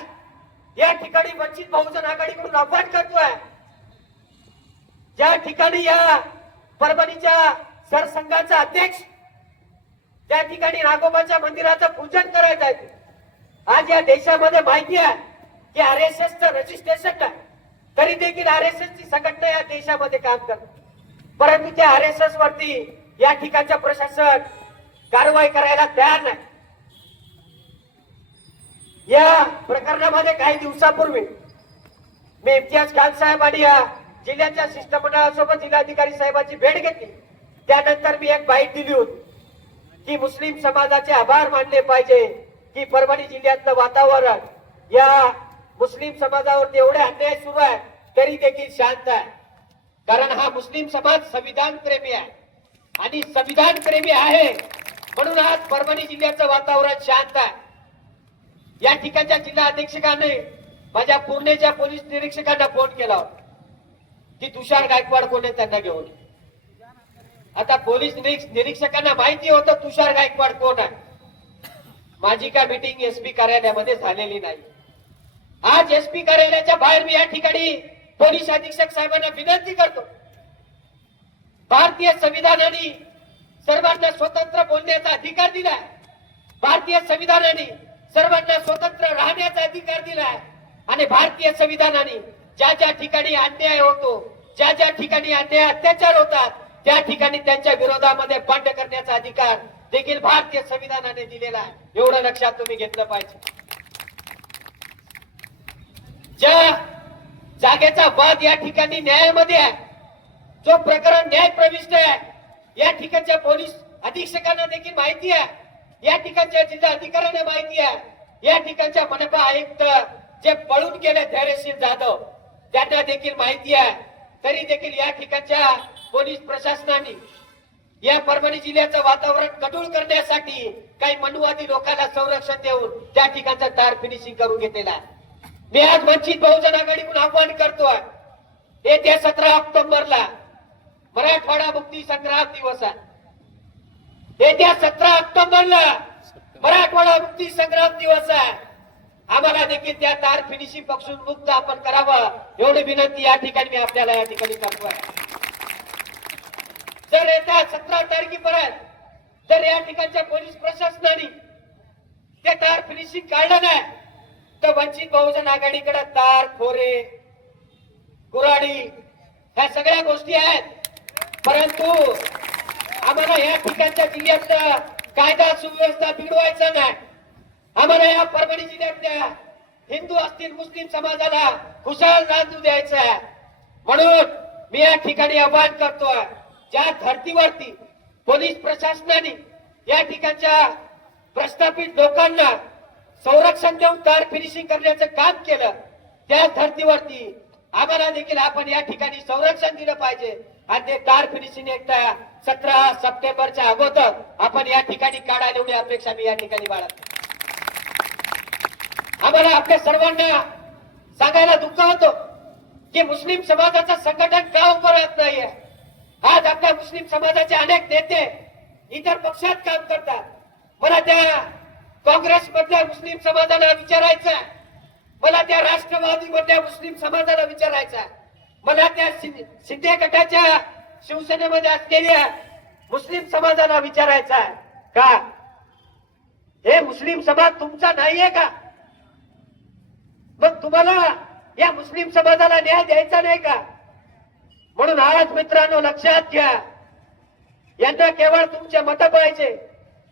या ठिकाणी वंचित बहुजन आघाडीकडून आव्हान करतोय. ज्या ठिकाणी या परभणीच्या सरसंघाचा अध्यक्ष त्या ठिकाणी नागोबाच्या मंदिराचं पूजन करायचं आहे. आज या देशामध्ये माहिती आहे की RSSचं रजिस्ट्रेशन नाही, तरी देखील RSS ची संघटना या देशामध्ये काम करते. परंतु त्या RSS वरती या ठिकाणच्या प्रशासन कारवाई करायला तयार नाही. या प्रकरणामध्ये काही दिवसापूर्वी मी इम्तियाज खान साहेब आणि या जिल्ह्याच्या शिष्टमंडळासोबत जिल्हाधिकारी साहेबांची भेट घेतली. त्यानंतर मी एक बाईट दिली होती की मुस्लिम समाजाचे आभार मानले पाहिजे की परभणी जिल्ह्यातलं वातावरण या मुस्लिम समाजावरती एवढे अन्याय सुरू आहे तरी देखील शांत आहे. कारण हा मुस्लिम समाज संविधान प्रेमी आहे आणि संविधान प्रेमी आहे म्हणून आज परभणी जिल्ह्याचं वातावरण शांत आहे. या ठिकाणच्या जिल्हा अधीक्षकांनी माझ्या पुणेच्या पोलीस निरीक्षकांना फोन केला होता की तुषार गायकवाड कोण आहे त्यांना घेऊन. आता पोलीस निरीक्षकांना माहिती होतं तुषार गायकवाड कोण आहे. माझी काय मीटिंग SP कार्यालयामध्ये झालेली नाही. आज SP कार्यालयाच्या बाहेर मी या ठिकाणी पोलीस अधीक्षक साहेबांना विनंती करतो, भारतीय संविधानाने सर्वांना स्वतंत्र बोलण्याचा अधिकार दिलाय. भारतीय संविधानाने सर्वांना स्वतंत्र राहण्याचा अधिकार दिलाय आणि भारतीय संविधानाने ज्या ज्या ठिकाणी अन्याय होतो, ज्या ज्या ठिकाणी अन्याय अत्याचार होतात त्या ठिकाणी त्यांच्या विरोधामध्ये बंड करण्याचा अधिकार देखील भारतीय संविधानाने दिलेला आहे. एवढं लक्षात तुम्ही घेतलं पाहिजे. ज्या जागेचा वाद या ठिकाणी न्यायामध्ये आहे, जो प्रकरण न्याय प्रविष्ट आहे, या ठिकाणच्या पोलीस अधीक्षकांना देखील माहिती आहे, या ठिकाणच्या जिल्हा अधिकाऱ्यांना माहिती आहे, या ठिकाणच्या मनपा आयुक्त जे पळून गेले धैर्यशील जाधव त्यांना देखील माहिती आहे. तरी देखील या ठिकाणच्या पोलीस प्रशासनाने या परभणी जिल्ह्याचं वातावरण गढूळ करण्यासाठी काही मनुवादी लोकांना संरक्षण देऊन त्या ठिकाणचं तार फिनिशिंग करून घेतलेला आहे. मी आज वंचित बहुजन आघाडीकडून आव्हान करतोय, येत्या 17 ऑक्टोबरला मराठवाडा मुक्ती संग्राम दिवस आहे. येत्या 17 ऑक्टोबरला मराठवाडा मुक्ती संग्राम दिवस आहे. आम्हाला देखील त्या तार फिनिशिंग पासून मुक्त आपण करावं एवढी विनंती या ठिकाणी मी आपल्याला या ठिकाणी करतोय. जर येत्या 17 तारखेपर्यंत जर या ठिकाणच्या पोलीस प्रशासनाने ते तार फिनिशिंग काढलं नाही तर वंचित बहुजन आघाडीकडे तार, खोरे, कुऱ्हाडी ह्या सगळ्या गोष्टी आहेत. परंतु आम्हाला या ठिकाणच्या जिल्ह्यातलं कायदा सुव्यवस्था बिघडवायचा नाही. आम्हाला या परभणी जिल्ह्यातल्या हिंदू असतील मुस्लिम समाजाला खुशाल नांदू द्यायचं आहे. म्हणून मी या ठिकाणी आवाहन करतोय, ज्या धर्तीवरती पोलीस प्रशासनाने या ठिकाणच्या प्रस्थापित लोकांना संरक्षण देऊन तार फिनिशिंग करण्याचं काम केलं, त्या धर्तीवरती आम्हाला देखील आपण या ठिकाणी संरक्षण दिलं पाहिजे आणि ते तार फिनिशिंग एकदा 17 सप्टेंबरच्या अगोदर आपण या ठिकाणी काढायला एवढी अपेक्षा मी या ठिकाणी बाळगतो. आम्हाला आपल्या सर्वांना सांगायला दुःख होतं की मुस्लिम समाजाचं संघटन का उभं राहत नाहीये. आज आपल्या मुस्लिम समाजाचे अनेक नेते इतर पक्षात काम करतात. मला त्या काँग्रेस मधल्या मुस्लिम समाजाला विचारायचं आहे, मला त्या राष्ट्रवादी मधल्या मुस्लिम समाजाला विचारायचं आहे, मला त्या शिंदे गटाच्या शिवसेनेमध्ये असलेल्या मुस्लिम समाजाला विचारायचं आहे का हे मुस्लिम समाज तुमचा नाहीये का? मग तुम्हाला या मुस्लिम समाजाला न्याय द्यायचा नाही का? म्हणून आज मित्रांनो लक्षात घ्या, यांना केवळ तुमचे मत पाहिजे,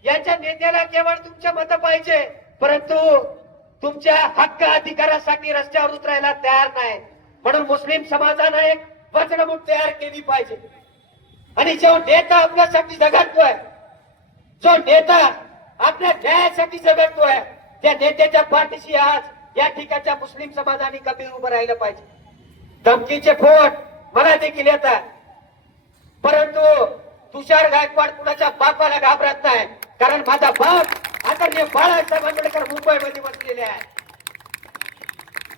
यांच्या नेत्याला केवळ तुमचे मत पाहिजे, परंतु तुमच्या हक्क अधिकारासाठी रस्त्यावर उतरायला तयार नाही. म्हणून मुस्लिम समाजानं एक वचनमूठ तयार केली पाहिजे. आणि जो नेता आपल्यासाठी झगडतोय, जो नेता आपल्या न्यायासाठी झगडतोय, त्या नेत्याच्या पाठीशी आज या ठिकाणच्या मुस्लिम समाजाने कमी उभं राहिलं पाहिजे. धमकीचे फोन मला देखील येतात, परंतु तुषार गायकवाड कुणाच्या बापाला घाबरत नाही, कारण माझा बाप आदरणीय बाळासाहेब आंबेडकर मुंबईमध्ये बसलेले आहे.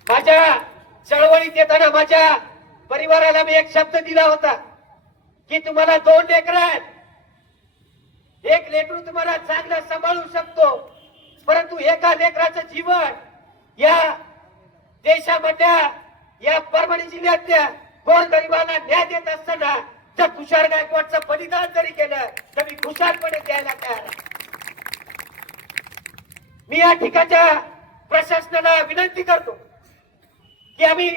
माझ्या चळवळीत येताना माझ्या परिवाराला मी एक शब्द दिला होता की तुम्हाला 2 लेकरं आहेत, एक लेकरू तुम्हाला चांगलं सांभाळू शकतो, परंतु एका लेकराचं जीवन या देशामधल्या या परभणी जिल्ह्यातल्या गोरगरिबांना न्याय देत असताना जर तुषार गायकवाडचं बलिदान जरी केलं तर मी खुशालपणे द्यायला तयार आहे. मी या ठिकाणच्या प्रशासनाला विनंती करतो की आम्ही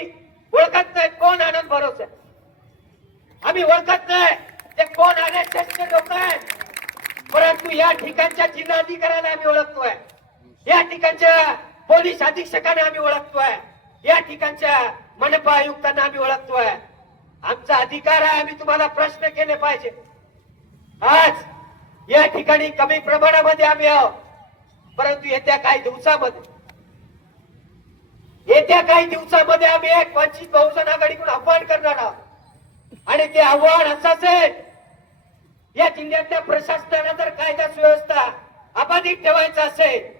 ओळखत नाही कोण आनंद भरोसे, आम्ही ओळखत नाही ते कोण आरएसएसचे लोक आहेत, परंतु या ठिकाणच्या जिल्हाधिकाऱ्याला आम्ही ओळखतोय, या ठिकाणच्या पोलीस अधीक्षकांना आम्ही ओळखतोय, या ठिकाणच्या मनपा आयुक्तांना आम्ही ओळखतोय. आमचा अधिकार आहे, आम्ही तुम्हाला प्रश्न केले पाहिजे. आज या ठिकाणी कमी प्रमाणामध्ये आम्ही आहोत, परंतु येत्या काही दिवसामध्ये आम्ही एक वंचित बहुजन आघाडीकडून आव्हान करणार आहोत. आणि ते आव्हान असं असेल, या जिल्ह्यातल्या प्रशासनाला जर कायदा सुव्यवस्था अबाधित ठेवायचं असेल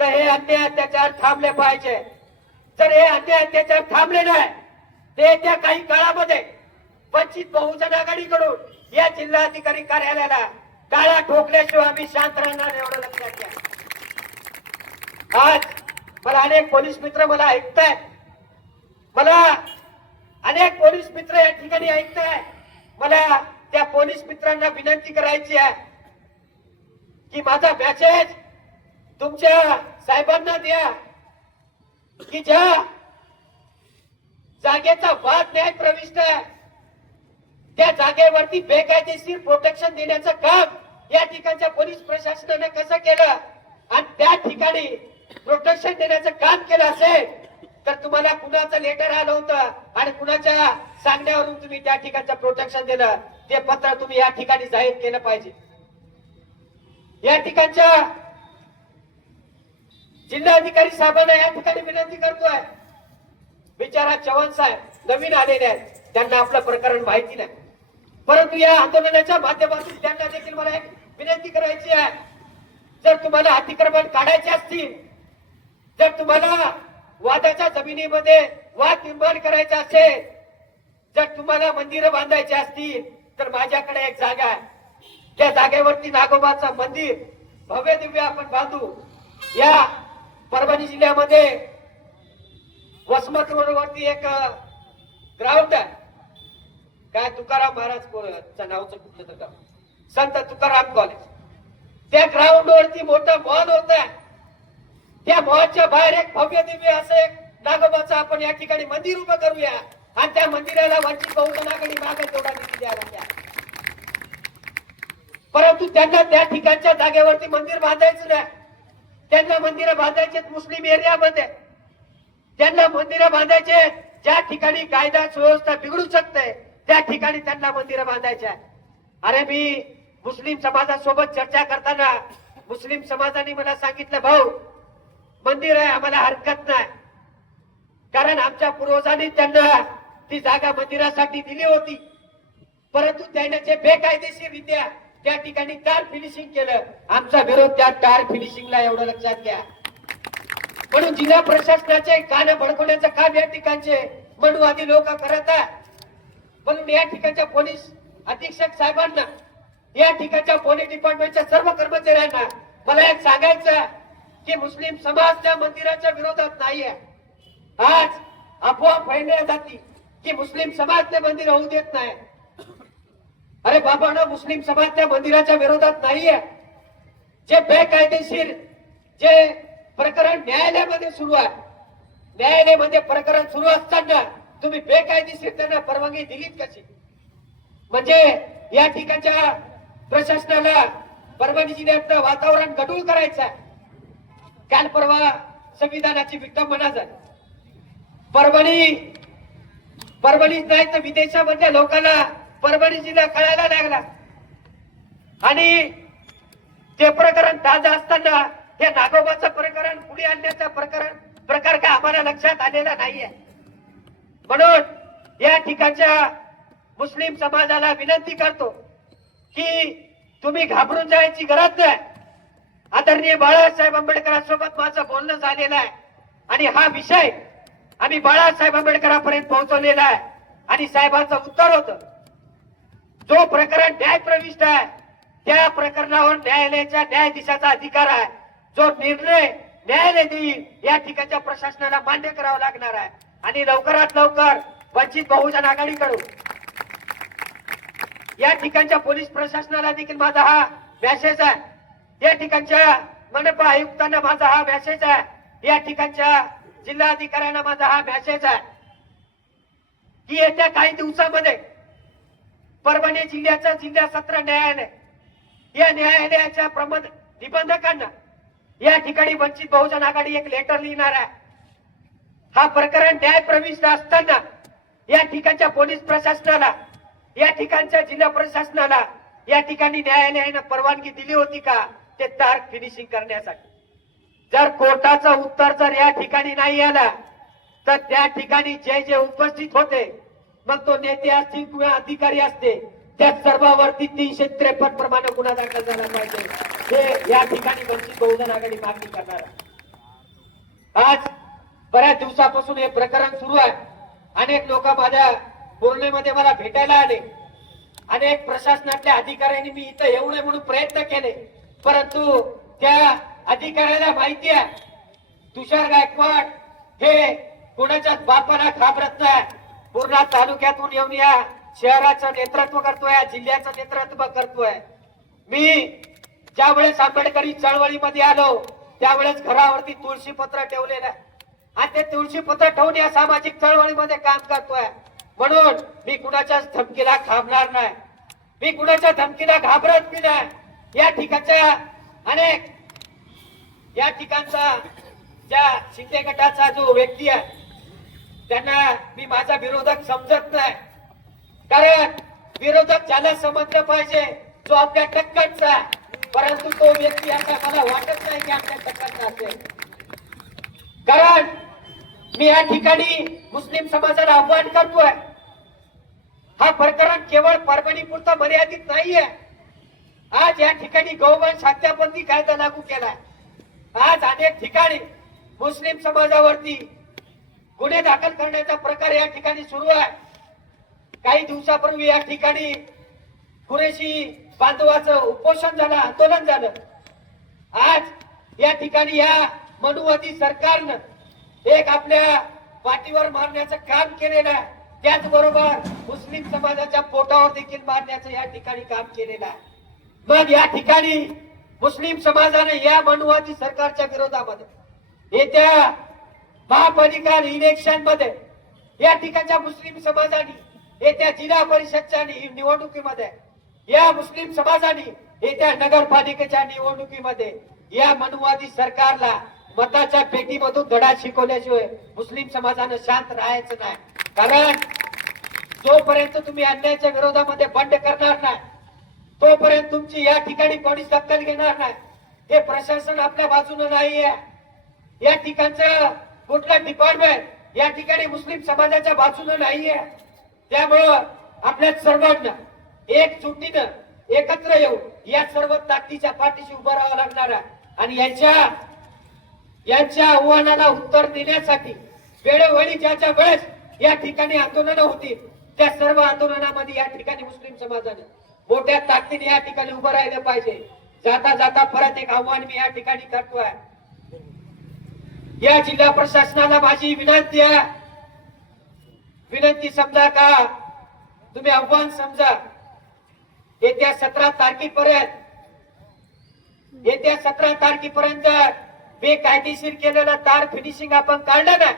तर हे अन्याय अत्याचार थांबले पाहिजे. जर हे अन्याय अत्याचार थांबले नाही ते येत्या काही काळामध्ये वंचित बहुजन आघाडीकडून या जिल्हाधिकारी कार्यालयाला टाळा ठोकल्याशिवाय आम्ही शांत राहणार, एवढं लक्षात घ्या. आज मला अनेक पोलीस मित्र मला ऐकतायत, मला अनेक पोलीस मित्र या ठिकाणी ऐकतायत. मला त्या पोलीस मित्रांना विनंती करायची आहे की माझा मेसेज तुमच्या साहेबांना द्या की ज्या जागेचा वाद न्याय प्रविष्ट आहे त्या जागेवरती बेकायदेशीर प्रोटेक्शन देण्याचं काम या ठिकाणच्या पोलीस प्रशासनाने कसं केलं आणि त्या ठिकाणी प्रोटेक्शन देण्याचं काम केलं असेल तर तुम्हाला कुणाचं लेटर आलं होतं आणि कुणाच्या सांगण्यावरून तुम्ही त्या ठिकाणचं प्रोटेक्शन दिलं ते पत्र तुम्ही या ठिकाणी जाहीर केलं पाहिजे. या ठिकाणच्या जिल्हाधिकारी साहेबांना या ठिकाणी विनंती करतोय, बिचारा चव्हाण साहेब नवीन आलेले आहेत, त्यांना आपलं प्रकरण माहिती नाही, परंतु या आंदोलनाच्या माध्यमातून त्यांना देखील मला एक विनंती करायची आहे, जर तुम्हाला अतिक्रमण काढायचे असतील, जर तुम्हाला वादाच्या जमिनीमध्ये वाद निर्माण करायचा असेल, जर तुम्हाला मंदिरं बांधायची असतील तर माझ्याकडे एक जागा आहे, त्या जागेवरती नागोबाचं मंदिर भव्य दिव्य आपण बांधू. या परभणी जिल्ह्यामध्ये वसमत रोडवरती एक ग्राउंड आहे, काय तुकाराम महाराज नावचं कुठलं तर गाव, संत तुकाराम कॉलेज, त्या ग्राउंड वरती मोठा मॉल होत आहे. त्या मॉलच्या बाहेर एक भव्य दिव्य असं एक नागोबाचं आपण या ठिकाणी मंदिर उभं करूया आणि त्या मंदिराला वंचित बहुजन आघाडी मागे तेवढा निधी द्यायला द्या. परंतु त्यांना त्या ठिकाणच्या जागेवरती मंदिर बांधायचं नाही, त्यांना मंदिरं बांधायचे मुस्लिम एरियामध्ये, त्यांना मंदिरं बांधायचे ज्या ठिकाणी कायदा सुव्यवस्था बिघडू शकते त्या ठिकाणी त्यांना मंदिरं बांधायचे. अरे मी मुस्लिम समाजासोबत चर्चा करताना मुस्लिम समाजाने मला सांगितलं, भाऊ मंदिर आहे आम्हाला हरकत नाही, कारण आमच्या पूर्वजांनी त्यांना ती जागा मंदिरासाठी दिली होती, परंतु त्याने जे बेकायदेशीररित्या त्या ठिकाणी कार फिनिशिंग केलं, आमचा विरोध त्या कार फिनिशिंगला, एवढं लक्षात घ्या. म्हणून जिल्हा प्रशासनाचे कान भडकवण्याचं काम या ठिकाणचे मनुवादी लोक करत आहेत. म्हणून या ठिकाणच्या पोलीस अधीक्षक साहेबांना, या ठिकाणच्या पोलीस डिपार्टमेंटच्या सर्व कर्मचाऱ्यांना मला एक सांगायचं की मुस्लिम समाज त्या मंदिराच्या विरोधात नाहीये. आज अफवा फैलल्या जाती की मुस्लिम समाज ते मंदिर होऊ देत नाही. अरे बाबांनो, मुस्लिम समाज त्या मंदिराच्या विरोधात नाहीये. जे बेकायदेशीर जे प्रकरण न्यायालयामध्ये सुरू आहे, न्यायालयामध्ये प्रकरण सुरू असताना तुम्ही बेकायदेशीर त्यांना परवानगी दिलीत कशी? म्हणजे या ठिकाणच्या प्रशासनाला परभणी जिल्ह्यातलं वातावरण गढूळ करायचं आहे. काल परवा संविधानाची विटंबना झाली. परभणी परभणीत नाही तर विदेशामधल्या लोकांना परभणी जिल्हा कळायला लागला आणि ते प्रकरण ताजं असताना हे नागोबाचं प्रकरण पुढे आणण्याचा प्रकार काय आम्हाला लक्षात आलेला नाहीये. म्हणून या ठिकाणच्या मुस्लिम समाजाला विनंती करतो की तुम्ही घाबरून जायची गरज नाही. आदरणीय बाळासाहेब आंबेडकरांसोबत माझं बोलणं झालेलं आहे आणि हा विषय आम्ही बाळासाहेब आंबेडकरांपर्यंत पोहोचवलेला आहे आणि साहेबांचं उत्तर होतं, जो प्रकरण न्यायप्रविष्ट आहे त्या प्रकरणावर न्यायालयाच्या न्यायाधीशाचा अधिकार आहे. जो निर्णय न्यायालय देईल या ठिकाणच्या प्रशासनाला मान्य करावा लागणार आहे आणि लवकरात लवकर वंचित बहुजन आघाडीकडून या ठिकाणच्या पोलीस प्रशासनाला देखील माझा हा मेसेज आहे. या ठिकाणच्या मनपा आयुक्तांना माझा हा मेसेज आहे. या ठिकाणच्या जिल्हाधिकाऱ्यांना माझा हा मेसेज आहे की येत्या काही दिवसामध्ये परभणी जिल्ह्याचं जिल्हा सत्र न्यायालय या न्यायालयाच्या निबंधकांना या ठिकाणी वंचित बहुजन आघाडी एक लेटर लिहिणार आहे. हा प्रकरण न्यायप्रविष्ट असताना या ठिकाणच्या पोलीस प्रशासनाला या ठिकाणच्या जिल्हा प्रशासनाला या ठिकाणी न्यायालयाने परवानगी दिली होती का ते तार फिनिशिंग करण्यासाठी. जर कोर्टाचं उत्तर जर या ठिकाणी नाही आला तर त्या ठिकाणी जे उपस्थित होते मग तो नेते असतील किंवा अधिकारी असते त्या सर्वांवरती 353 प्रमाणे गुन्हा दाखल झाला पाहिजे. हे या ठिकाणी वंचित बहुजन आघाडी मागणी करणार आहे. आज बऱ्याच दिवसापासून हे प्रकरण सुरू आहे. अनेक लोक माझ्या बोलण्यामध्ये मला भेटायला आले. अनेक प्रशासनातल्या अधिकाऱ्यांनी मी इथं येऊ नये म्हणून प्रयत्न केले, परंतु त्या अधिकाऱ्याला माहिती आहे तुषार गायकवाड हे कोणाच्याच बापाला घाबरत नाही. पूर्णा तालुक्यातून येऊन या शहराचं नेतृत्व करतोय, जिल्ह्याचं नेतृत्व करतोय. मी ज्यावेळेस आंबेडकरी चळवळीमध्ये आलो त्यावेळेस घरावरती तुळशीपत्र ठेवलेलं आहे आणि ते तुळशीपत्र ठेवून या सामाजिक चळवळीमध्ये काम करतोय. म्हणून मी कुणाच्याच धमकीला घाबरणार नाही. मी कुणाच्या धमकीला घाबरत बी नाही. या ठिकाणच्या अनेक या ठिकाणचा ज्या शिंदे गटाचा जो व्यक्ती आहे त्यांना मी माझा विरोधक समजत नाही. कारण विरोधक ज्याला समजलं पाहिजे जो आपल्या टक्करचा आहे, परंतु तो व्यक्ती असा मला वाटत नाही की आपल्या टक्करचा असेल. कारण मी या ठिकाणी मुस्लिम समाजाला आव्हान करतोय, हा प्रकरण केवळ परभणी पुरता मर्यादित नाहीये. आज या ठिकाणी गौवंश हत्याबंदी कायदा लागू केलाय. आज अनेक ठिकाणी मुस्लिम समाजावरती गुन्हे दाखल करण्याचा प्रकार या ठिकाणी सुरू आहे. काही दिवसापूर्वी या ठिकाणी कुरेशी बांधवाचं उपोषण झालं, आंदोलन झालं. आज या ठिकाणी या मनुवादी सरकारनं एक आपल्या पाठीवर मारण्याचं काम केलेलं आहे. त्याचबरोबर मुस्लिम समाजाच्या पोटावर देखील मारण्याचं या ठिकाणी काम केलेलं आहे. मग या ठिकाणी मुस्लिम समाजाने या मनुवादी सरकारच्या विरोधामध्ये येत्या महापालिका इलेक्शन मध्ये या ठिकाणच्या मुस्लिम समाजाने येत्या जिल्हा परिषदच्या निवडणुकीमध्ये या मुस्लिम समाजाने येत्या नगरपालिकेच्या निवडणुकीमध्ये या मनुवादी सरकारला मताच्या पेटीमधून धडा शिकवल्याशिवाय मुस्लिम समाजानं शांत राहायचं नाही. कारण जोपर्यंत तुम्ही अन्यायाच्या विरोधामध्ये बंड करणार नाही तोपर्यंत तुमची या ठिकाणी कोणी दखल घेणार नाही. हे प्रशासन आपल्या बाजूने नाहीये. या ठिकाणचं कुठलं डिपार्टमेंट या ठिकाणी मुस्लिम समाजाच्या बाजूने नाहीये. त्यामुळं आपल्या सर्वांना एकजुटीनं एकत्र येऊन या सर्व ताकदीच्या पाठीशी उभं राहावं लागणार आहे आणि यांच्या आव्हानाला उत्तर देण्यासाठी वेळोवेळी ज्याच्या वेळेस या ठिकाणी आंदोलनं होती त्या सर्व आंदोलनामध्ये या ठिकाणी मुस्लिम समाजाने मोठ्या ताकदीने या ठिकाणी उभं राहिलं पाहिजे. जाता जाता परत एक आव्हान मी या ठिकाणी करतोय. या जिल्हा प्रशासनाला माझी विनंती आहे, विनंती समजा का तुम्ही आव्हान समजा. येत्या 17 तारखेपर्यंत बेकायदेशीर केलेलं तार फिनिशिंग आपण काढलं ना,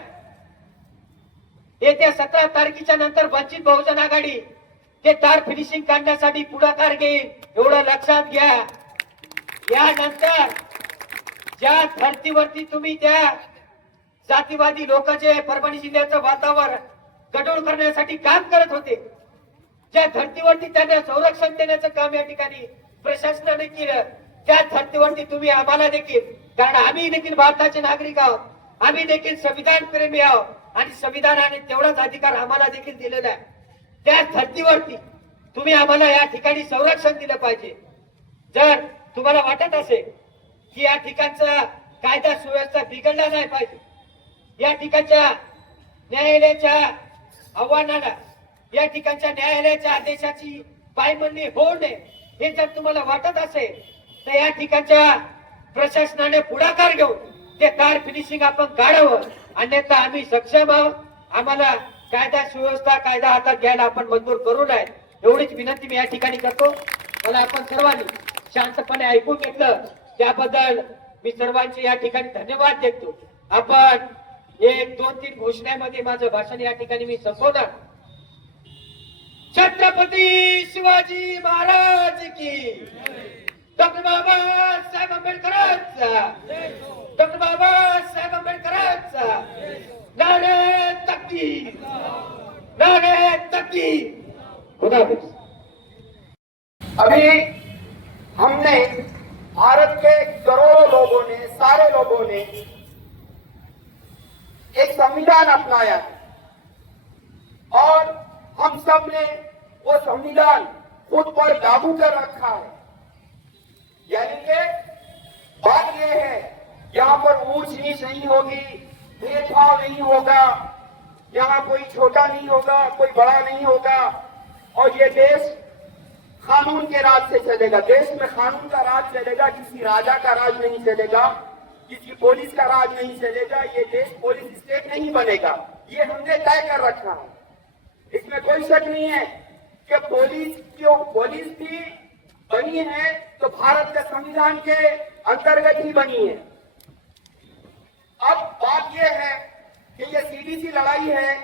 येत्या 17 तारखेच्या नंतर वंचित बहुजन आघाडी ते तार फिनिशिंग काढण्यासाठी पुढाकार घेईल एवढं लक्षात घ्या. यानंतर ज्या धर्तीवरती तुम्ही त्या जातीवादी लोक जे परभणी जिल्ह्याचं वातावरण गडोळ करण्यासाठी काम करत होते, ज्या धर्तीवरती त्यांना संरक्षण देण्याचं काम या ठिकाणी प्रशासनाने केलं, त्या धर्तीवरती तुम्ही आम्हाला देखील, कारण आम्ही देखील भारताचे नागरिक आहोत, आम्ही देखील संविधान प्रेमी आहोत आणि संविधानाने तेवढाच अधिकार आम्हाला देखील दिलेला आहे, त्या धर्तीवरती तुम्ही आम्हाला या ठिकाणी संरक्षण दिलं पाहिजे. जर तुम्हाला वाटत असेल की या ठिकाणचा कायदा सुव्यवस्था बिघडला नाही पाहिजे, या ठिकाणच्या न्यायालयाच्या आव्हानाला, या ठिकाणच्या न्यायालयाच्या आदेशाची पायमल्ली होऊ नये, हे जर तुम्हाला वाटत असेल तर या ठिकाणच्या प्रशासनाने पुढाकार घेऊन ते तार फिनिशिंग आपण काढावं, अन्यथा आम्ही सक्षम आहोत. आम्हाला कायदा सुव्यवस्था, कायदा हातात घ्यायला आपण मंजूर करू नये, एवढीच विनंती मी या ठिकाणी करतो. मला आपण सर्वांनी शांतपणे ऐकून घेतलं त्याबद्दल मी सर्वांचे या ठिकाणी धन्यवाद देतो. आपण 1, 2, 3 घोषणामध्ये माझं भाषण या ठिकाणी मी संपवणार. छत्रपती शिवाजी महाराज की, डॉक्टर बाबासाहेब आंबेडकरांचा, डॉक्टर बाबासाहेब आंबेडकरांचा नारे तकबीर, नारे तकबीर. खुदा हाफिज. अभी हमने भारत के करोड़ों लोगों ने, सारे लोगों ने एक संविधान अपनाया है और हम सब ने वो संविधान खुद पर लागू कर रखा है. यानी कि बात यह है, यहाँ पर ऊंच नीच नहीं होगी, भेदभाव नहीं होगा, यहाँ कोई छोटा नहीं होगा, कोई बड़ा नहीं होगा और ये देश कानून के राज से चलेगा. देश में कानून का राज चलेगा, किसी राजा का राज नहीं चलेगा, किसी पुलिस का राज नहीं चलेगा. ये देश पुलिस स्टेट नहीं बनेगा, ये हमने तय कर रखा है. इसमें कोई शक नहीं है कि पुलिस भी बनी है तो भारत के संविधान के अंतर्गत ही बनी है. अब बात यह है कि ये सीधी सी लड़ाई है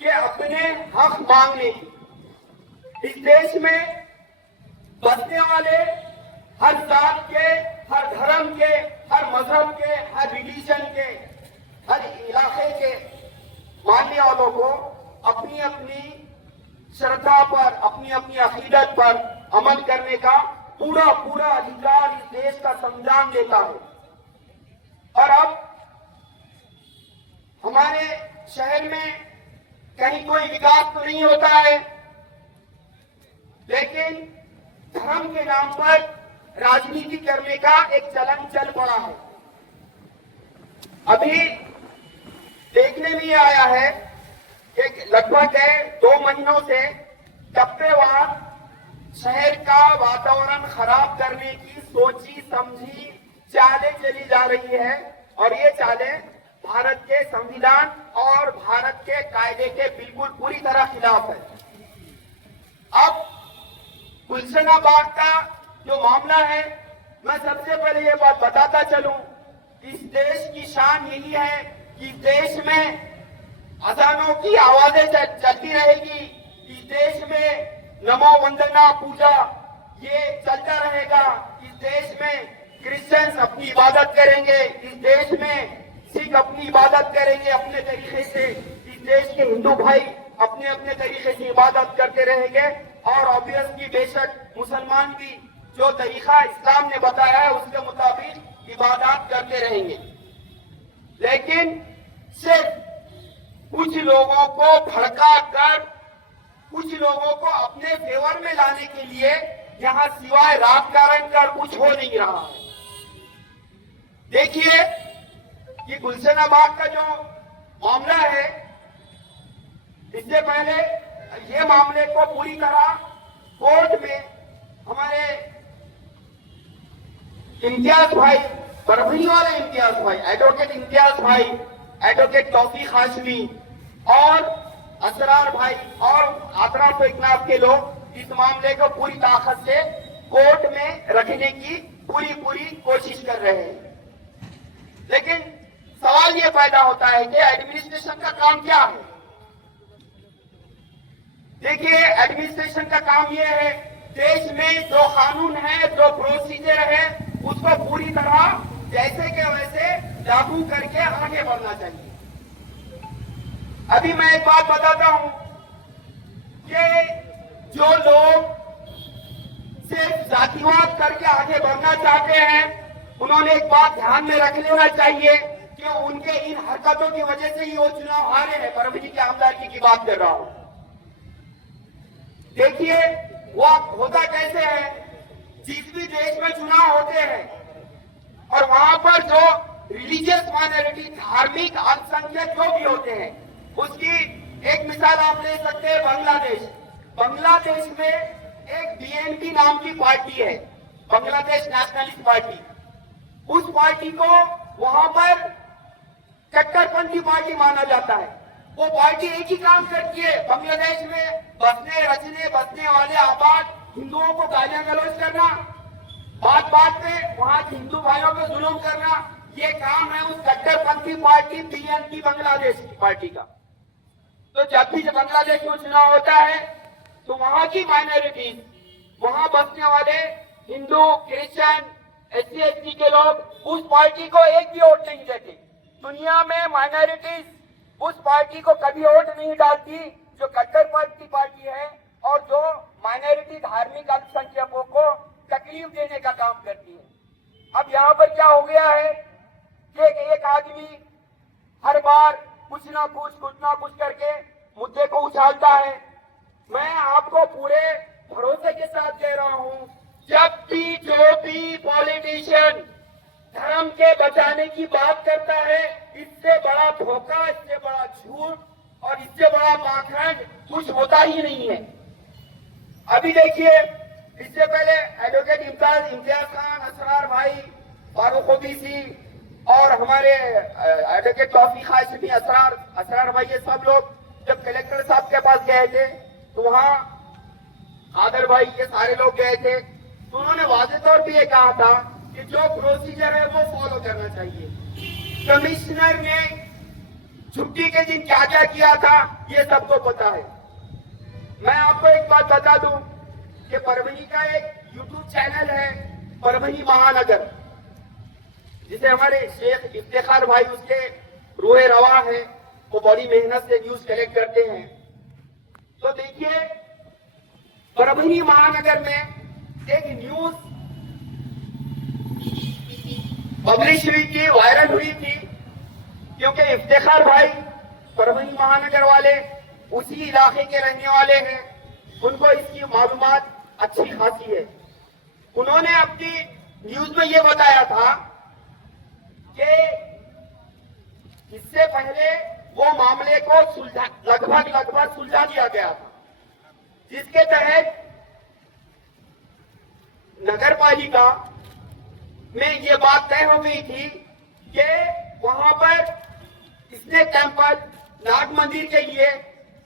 कि अपने हक मांगने की. इस देश में बसने वाले हर जात के, हर धर्म के, हर मजहब के, हर रिलीजन के, हर इलाके के मानने वालों को अपनी अपनी श्रद्धा पर, अपनी अपनी अकीदत पर अमल करने का पूरा पूरा अधिकार इस देश का संविधान देता है. और अब हमारे शहर में कहीं कोई विकास तो नहीं होता है, लेकिन धर्म के नाम पर राजनीति करने का एक चलन चल पड़ा है. अभी देखने में आया है कि लगभग 2 महीनों से टप्पेवार शहर का वातावरण खराब करने की सोची समझी चालें चली जा रही है और ये चालें भारत के संविधान और भारत के कायदे के बिल्कुल पूरी तरह खिलाफ है. अब गुलशना बाग का जो मामला है, मैं सबसे पहले ये बात बताता चलूं कि इस देश की शान यही है कि देश में अजानों की आवाजें चलती रहेगी, इस देश में नमो वंदना पूजा ये चलता रहेगा, इस देश में क्रिश्चियंस अपनी इबादत करेंगे, इस देश में सिख अपनी इबादत करेंगे अपने तरीके से, इस देश के हिंदू भाई अपने अपने तरीके से इबादत करते रहेंगे और ऑब्वियसली बेशक मुसलमान भी जो तरीका इस्लाम ने बताया है उसके मुताबिक इबादत करते रहेंगे. लेकिन सिर्फ कुछ लोगों को भड़का कर, कुछ लोगों को अपने फेवर में लाने के लिए यहाँ सिवाय राजकारण कर कुछ हो नहीं रहा है. देखिए कि गुलशना बाग का जो मामला है, इससे पहले ये मामले को पूरी तरह कोर्ट में हमारे इम्तियाज भाई, परभनी वाले इम्तियाज भाई, एडवोकेट इम्तियाज भाई, एडवोकेट तौफीक हाशमी और असरार भाई और आतराफ इकनाफ के लोग इस मामले को पूरी ताकत से कोर्ट में रखने की पूरी कोशिश कर रहे हैं. लेकिन सवाल ये पैदा होता है कि एडमिनिस्ट्रेशन का काम क्या है. देखिए, एडमिनिस्ट्रेशन का काम ये है, देश में जो कानून है, जो प्रोसीजर है, उसको पूरी तरह जैसे के वैसे लागू करके आगे बढ़ना चाहिए. अभी मैं एक बात बताता हूं कि जो लोग सिर्फ जातिवाद करके आगे बढ़ना चाहते हैं, उन्होंने एक बात ध्यान में रख लेना चाहिए कि उनके इन हरकतों की वजह से ही वो चुनाव हारे हैं। परभनी की आमदारकी की बात कर रहा हूं। देखिए वो होता कैसे है, जिस भी देश में चुनाव होते हैं और वहां पर जो रिलीजियस माइनॉरिटी, धार्मिक अल्पसंख्यक जो भी होते हैं, उसकी एक मिसाल आप ले सकते हैं बांग्लादेश। बांग्लादेश में एक बीएनपी नाम की पार्टी है, बांग्लादेश नेशनलिस्ट पार्टी। उस पार्टी को वहां पर कट्टरपंथी पार्टी माना जाता है। वो पार्टी एक ही काम करती है, बांग्लादेश में बसने वाले आबाद हिंदुओं को गालियां गलौज करना, बात बात पे वहां के हिंदू भाइयों पे जुल्म करना, ये काम है उस कट्टरपंथी पार्टी बीएनपी बांग्लादेश की पार्टी का। तो जब भी बांग्लादेश में चुनाव होता है तो वहां की माइनॉरिटीज, वहां बसने वाले हिंदू, क्रिश्चियन, SC ST के लोग उस पार्टी को एक भी वोट नहीं देते। दुनिया में माइनॉरिटीज उस पार्टी को कभी वोट नहीं डालती जो कट्टरपंथी पार्टी है और जो माइनॉरिटी धार्मिक अल्पसंख्यकों को तकलीफ देने का काम करती है। अब यहाँ पर क्या हो गया है कि एक आदमी हर बार कुछ ना कुछ करके मुद्दे को उछालता है। मैं आपको पूरे भरोसे के साथ कह रहा हूँ, जब भी जो भी पॉलिटिशियन धर्म के बचाने की बात करता है, इससे बड़ा धोखा, इससे बड़ा झूठ और इससे बड़ा पाखंड कुछ होता ही नहीं है। अभी देखिए, इससे पहले एडवोकेट इम्तियाज खान, असरार भाई, फारूक ओबीसी और हमारे एडवोकेट तौफीक हाशिमी, असरार भाई, ये सब लोग जब कलेक्टर साहब के पास गए थे तो वहां आदर भाई, ये सारे लोग गए थे, तो उन्होंने वाज़ेह तौर पे ये कहा था कि जो प्रोसीजर है वो फॉलो करना चाहिए। कमिश्नर ने छुट्टी के दिन क्या क्या किया था ये सबको पता है। मैं आपको एक बात बता दूं कि परभनी का एक YouTube चैनल है, परभनी महानगर, जिसे हमारे शेख इफ्तिखार भाई, उसके रूहे रवा है, वो बड़ी मेहनत से न्यूज कलेक्ट करते हैं। तो देखिए, परभनी महानगर में एक न्यूज पब्लिश हुई थी, वायरल हुई थी, क्योंकि इफ्तिखार भाई परभनी महानगर वाले उसी इलाके के रहने वाले हैं, उनको इसकी मालूमात अच्छी खासी है। उन्होंने अपनी न्यूज में ये बताया था कि इससे पहले वो मामले को लगभग सुलझा दिया गया था, जिसके तहत नगर पालिका में ये बात तय हो गई थी कि वहां पर स्नेक टेम्पल, नाग मंदिर के लिए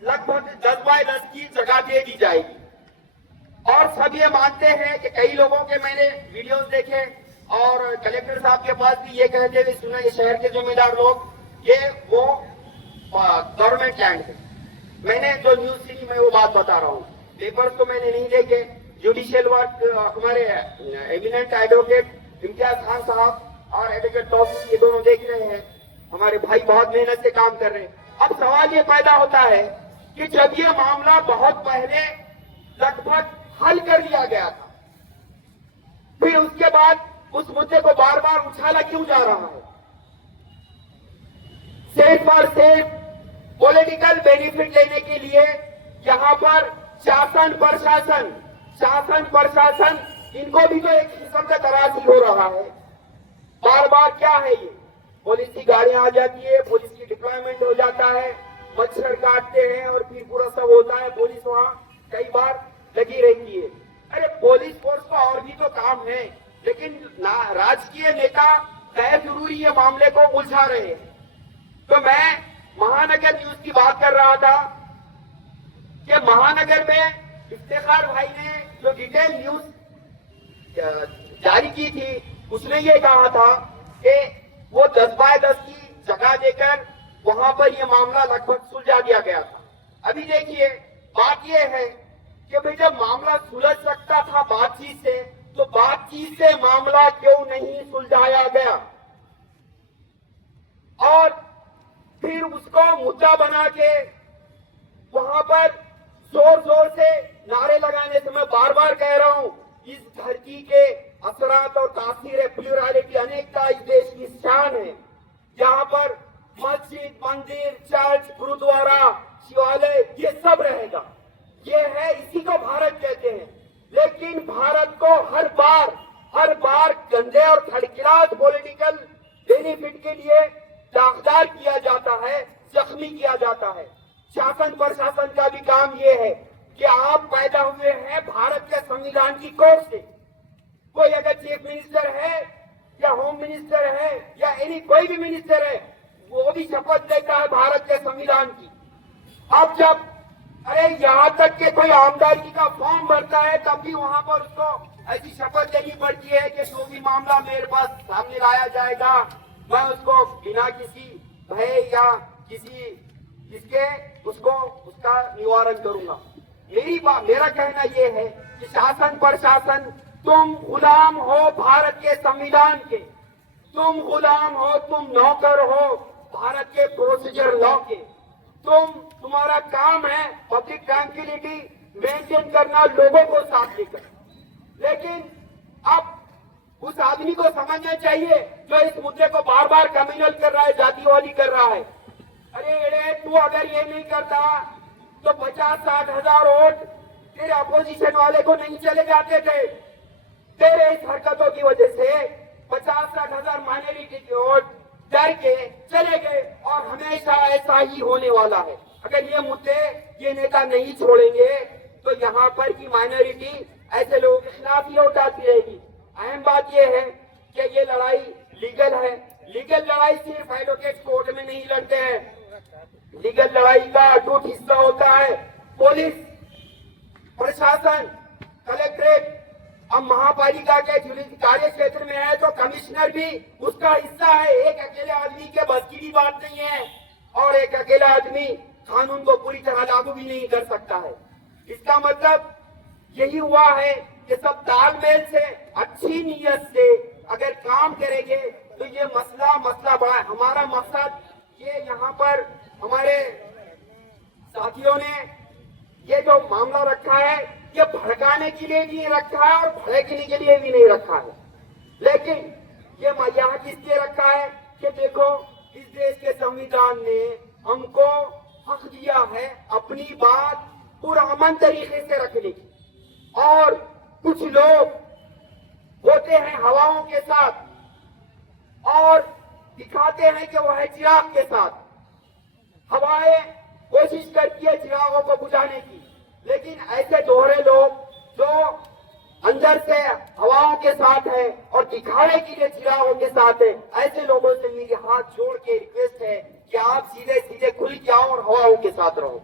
लगभग 10 बाय 10 की जगह दे दी जाएगी। और सब ये मानते हैं कि कई लोगों के मैंने वीडियोस देखे और कलेक्टर साहब के पास भी ये कहते हुए सुना, ये शहर के जिम्मेदार लोग, ये वो गवर्नमेंट लैंड है। मैंने जो न्यूज सुनी मैं वो बात बता रहा हूँ, पेपर्स तो मैंने नहीं देखे। जुडिशियल वर्क हमारे एमिनेंट एडवोकेट इम्तियाज खान साहब और एडवोकेट तौफीक, ये दोनों देख रहे हैं, हमारे भाई बहुत मेहनत से काम कर रहे हैं। अब सवाल ये पैदा होता है कि जब ये मामला बहुत पहले लगभग हल कर लिया गया था, फिर उसके बाद उस मुद्दे को बार बार उछाला क्यों जा रहा है? सिर्फ और सिर्फ पॉलिटिकल बेनिफिट लेने के लिए यहाँ पर शासन प्रशासन इनको भी तो एक किस्म का तराजी हो रहा है। बार बार क्या है ये, पुलिस की गाड़ियां आ जाती है, पुलिस की डिप्लॉयमेंट हो जाता है, मच्छर काटते हैं और फिर पूरा सब होता है, पुलिस वहां कई बार लगी रहती है। अरे पुलिस फोर्स का और भी तो काम है, लेकिन राजकीय नेता गैर जरूरी ये मामले को उलझा रहे हैं। तो मैं महानगर न्यूज की बात कर रहा था कि महानगर में इफ्तिखार भाई ने जो डिटेल न्यूज जारी की थी, उसमें ये कहा था कि वो 10 बाय 10 की जगह देकर वहां पर ये मामला लगभग सुलझा दिया गया था। अभी देखिए, बात ये है कि भाई जब मामला सुलझ सकता था बातचीत से, तो बातचीत से मामला क्यों नहीं सुलझाया गया और फिर उसको मुद्दा बना के वहां पर जोर जोर से नारे लगाने से मैं बार बार कह रहा हूं, इस धरती के असरात और तासीर प्लुरलिटी अनेकता इस देश की शान है। यहाँ पर मस्जिद, मंदिर, चर्च, गुरुद्वारा, शिवालय ये सब रहेगा। ये है, इसी को भारत कहते हैं। लेकिन भारत को हर बार गंदे और थड़किलात पॉलिटिकल बेनिफिट के लिए दागदार किया जाता है, जख्मी किया जाता है। शासन प्रशासन का भी काम ये है कि आप पैदा हुए हैं भारत के संविधान की कोख से। कोई अगर चीफ मिनिस्टर है या होम मिनिस्टर है या कोई भी मिनिस्टर है, वो भी शपथ लेता है भारत के संविधान की। अब जब यहाँ तक के कोई आमदनी का फॉर्म भरता है तब भी वहां पर उसको ऐसी शपथ लेनी पड़ती है कि जो भी मामला मेरे पास सामने लाया जाएगा मैं उसको बिना किसी भय या उसका निवारण करूंगा। मेरा कहना यह है कि शासन प्रशासन, तुम गुलाम हो भारत के संविधान के, तुम गुलाम हो, तुम नौकर हो भारत के प्रोसीजर लॉ के। तुम्हारा काम है पब्लिक ट्रैंक्विलिटी मेंटेन करना, लोगों को साथ लेकर। लेकिन अब उस आदमी को समझना चाहिए जो इस मुद्दे को बार बार कम्युनल कर रहा है, जातिवादी कर रहा है। अरे तू अगर ये नहीं करता तो 50-60 हजार वोट तेरे अपोजिशन वाले को नहीं चले जाते थे। तेरे इस हरकतों की वजह से 50-60 हजार माइनॉरिटी के वोट डर के चले गए और हमेशा ऐसा ही होने वाला है। अगर ये मुद्दे ये नेता नहीं छोड़ेंगे तो यहाँ पर की माइनॉरिटी ऐसे लोगों के खिलाफ ही उठाती रहेगी। अहम बात यह है कि ये लड़ाई लीगल है। लीगल लड़ाई सिर्फ एडवोकेट कोर्ट में नहीं लड़ते हैं। लीगल लड़ाई का अटूट हिस्सा होता है पुलिस प्रशासन, कलेक्ट्रेट। अब महापालिका के कार्य क्षेत्र में है तो कमिश्नर भी उसका हिस्सा है। एक अकेले आदमी के बस की भी बात नहीं है और एक अकेला आदमी कानून को पूरी तरह लागू भी नहीं कर सकता है। इसका मतलब यही हुआ है कि सब तालमेल से, अच्छी नीयत से अगर काम करेंगे तो ये मसला बड़ा है। हमारा मकसद ये यहाँ पर हमारे साथियों ने ये जो मामला रखा है ये भड़काने के लिए भी नहीं रखा है और भड़कने के लिए भी नहीं रखा है। लेकिन ये यहाँ किस लिए रखा है कि देखो इस देश के संविधान ने हमको हक दिया है अपनी बात पुरअमन तरीके से रखने की। और कुछ लोग होते हैं हवाओं के साथ और दिखाते हैं कि वह है चिराग के साथ। हवाएं कोशिश करती है चिरागों को बुझाने की, लेकिन ऐसे दोहरे लोग जो अंदर से हवाओं के साथ है और दिखाने के लिए चिरागों के साथ है, ऐसे लोगों से मेरी हाथ जोड़ के रिक्वेस्ट है कि आप सीधे सीधे खुल जाओ और हवाओं के साथ रहो।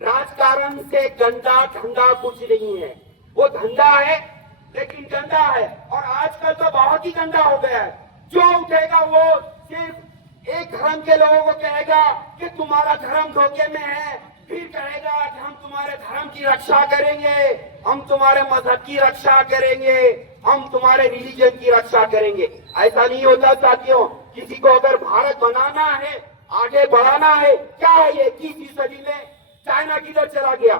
राजकारण से गंदा धंधा कुछ नहीं है। वो धंधा है लेकिन गंदा है और आजकल तो बहुत ही गंदा हो गया है। जो उठेगा वो सिर्फ एक धर्म के लोगों को कहेगा कि तुम्हारा धर्म धोखे में है, फिर कहेगा कि हम तुम्हारे धर्म की रक्षा करेंगे, हम तुम्हारे मजहब की रक्षा करेंगे, हम तुम्हारे रिलीजन की रक्षा करेंगे। ऐसा नहीं होता साथियों। किसी को अगर भारत बनाना है, आगे बढ़ाना है, क्या है ये 21वीं सदी में चाइना किधर चला गया,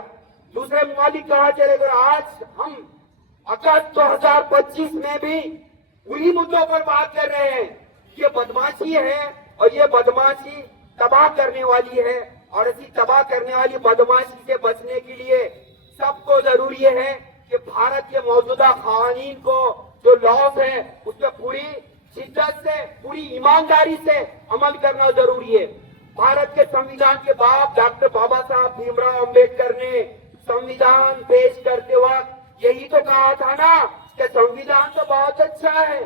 दूसरे ममालिक कहाँ चले गए। आज हम अगस्त 2025 में भी उन्हीं मुद्दों पर बात कर रहे हैं। ये बदमाशी है और ये बदमाशी तबाह करने वाली है और ऐसी तबाह करने वाली बदमाशी से बचने के लिए सबको जरूरी है कि भारत के मौजूदा कानून को जो लॉज है उस पर पूरी शिद्दत से, पूरी ईमानदारी से अमल करना जरूरी है। भारत के संविधान के बाप डॉक्टर बाबा साहब भीमराव अम्बेडकर ने संविधान पेश करते वक्त यही तो कहा था ना कि संविधान तो बहुत अच्छा है,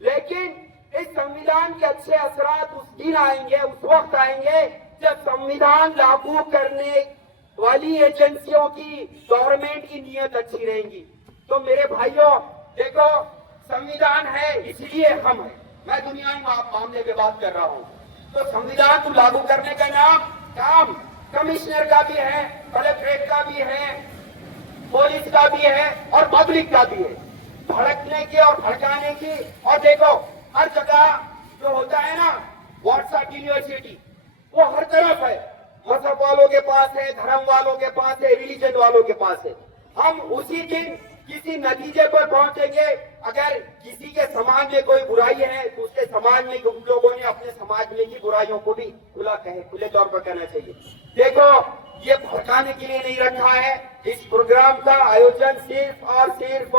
लेकिन इस संविधान के अच्छे असरात उस दिन आएंगे, उस वक्त आएंगे जब संविधान लागू करने वाली एजेंसियों की, गवर्नमेंट की नीयत अच्छी रहेगी। तो मेरे भाइयों देखो, संविधान है इसलिए हम हैं। मैं दुनिया में मामले पे बात कर रहा हूँ। तो संविधान को लागू करने का काम कमिश्नर का भी है, कलेक्ट्रेट का भी है, पुलिस का भी है और पब्लिक का भी है, भड़कने की और भड़काने की। और देखो हर जगह जो होता है ना व्हाट्सएप यूनिवर्सिटी, वो हर तरफ है, मजहब वालों के पास है, धर्म वालों के पास है, रिलीजन वालों के पास है। हम उसी दिन किसी नतीजे पर पहुंचेंगे। अगर किसी के समाज में कोई बुराई है तो उसके समाज में कुछ लोगों ने अपने समाज में की बुराइयों को भी खुले तौर पर कहना चाहिए। देखो, ये भड़काने के लिए नहीं रखा है। इस प्रोग्राम का आयोजन सिर्फ और सिर्फ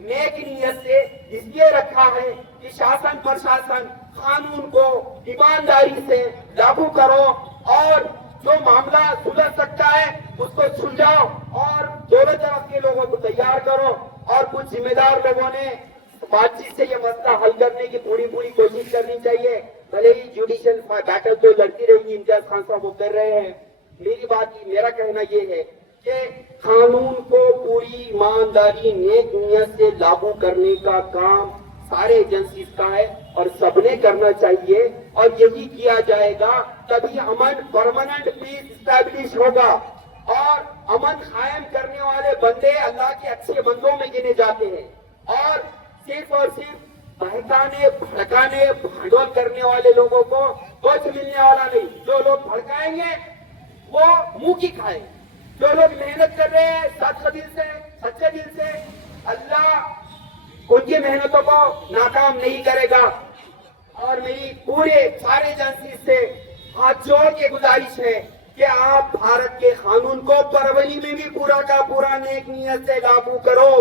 नेक नियत से इसलिए रखा है कि शासन प्रशासन कानून को ईमानदारी से लागू करो और जो मामला सुलझ सकता है उसको सुलझाओ और दोनों तरफ के लोगों को तैयार करो। और कुछ जिम्मेदार लोगों ने बातचीत से ये मसला हल करने की पूरी कोशिश करनी चाहिए। भले ही जुडिशियल बैटल तो लड़ती रहेगी, इम्तियाज खान साहब वो कर रहे हैं। मेरा कहना ये है कि कानून को पूरी ईमानदारी नेक नियत से लागू करने का काम सारे एजेंसीज का है और सबने करना चाहिए। और यही किया जाएगा तभी अमन, परमानेंट पीस स्टैब्लिश होगा। और अमन कायम करने वाले बंदे अल्लाह के अच्छे बंदों में गिने जाते हैं। और सिर्फ बहकाने, भड़काने, भांडोल करने वाले लोगों को कुछ मिलने वाला नहीं। जो लोग भड़काएंगे वो मुंह की खाए। जो लोग मेहनत कर रहे हैं सच्चे दिल से, अल्लाह उनकी मेहनतों को नाकाम नहीं करेगा। और मेरी पूरे सारे एजेंसी से हाथ जोड़ के गुजारिश है कि आप भारत के कानून को परवनी में भी पूरा का पूरा नेक नियत से लागू करो।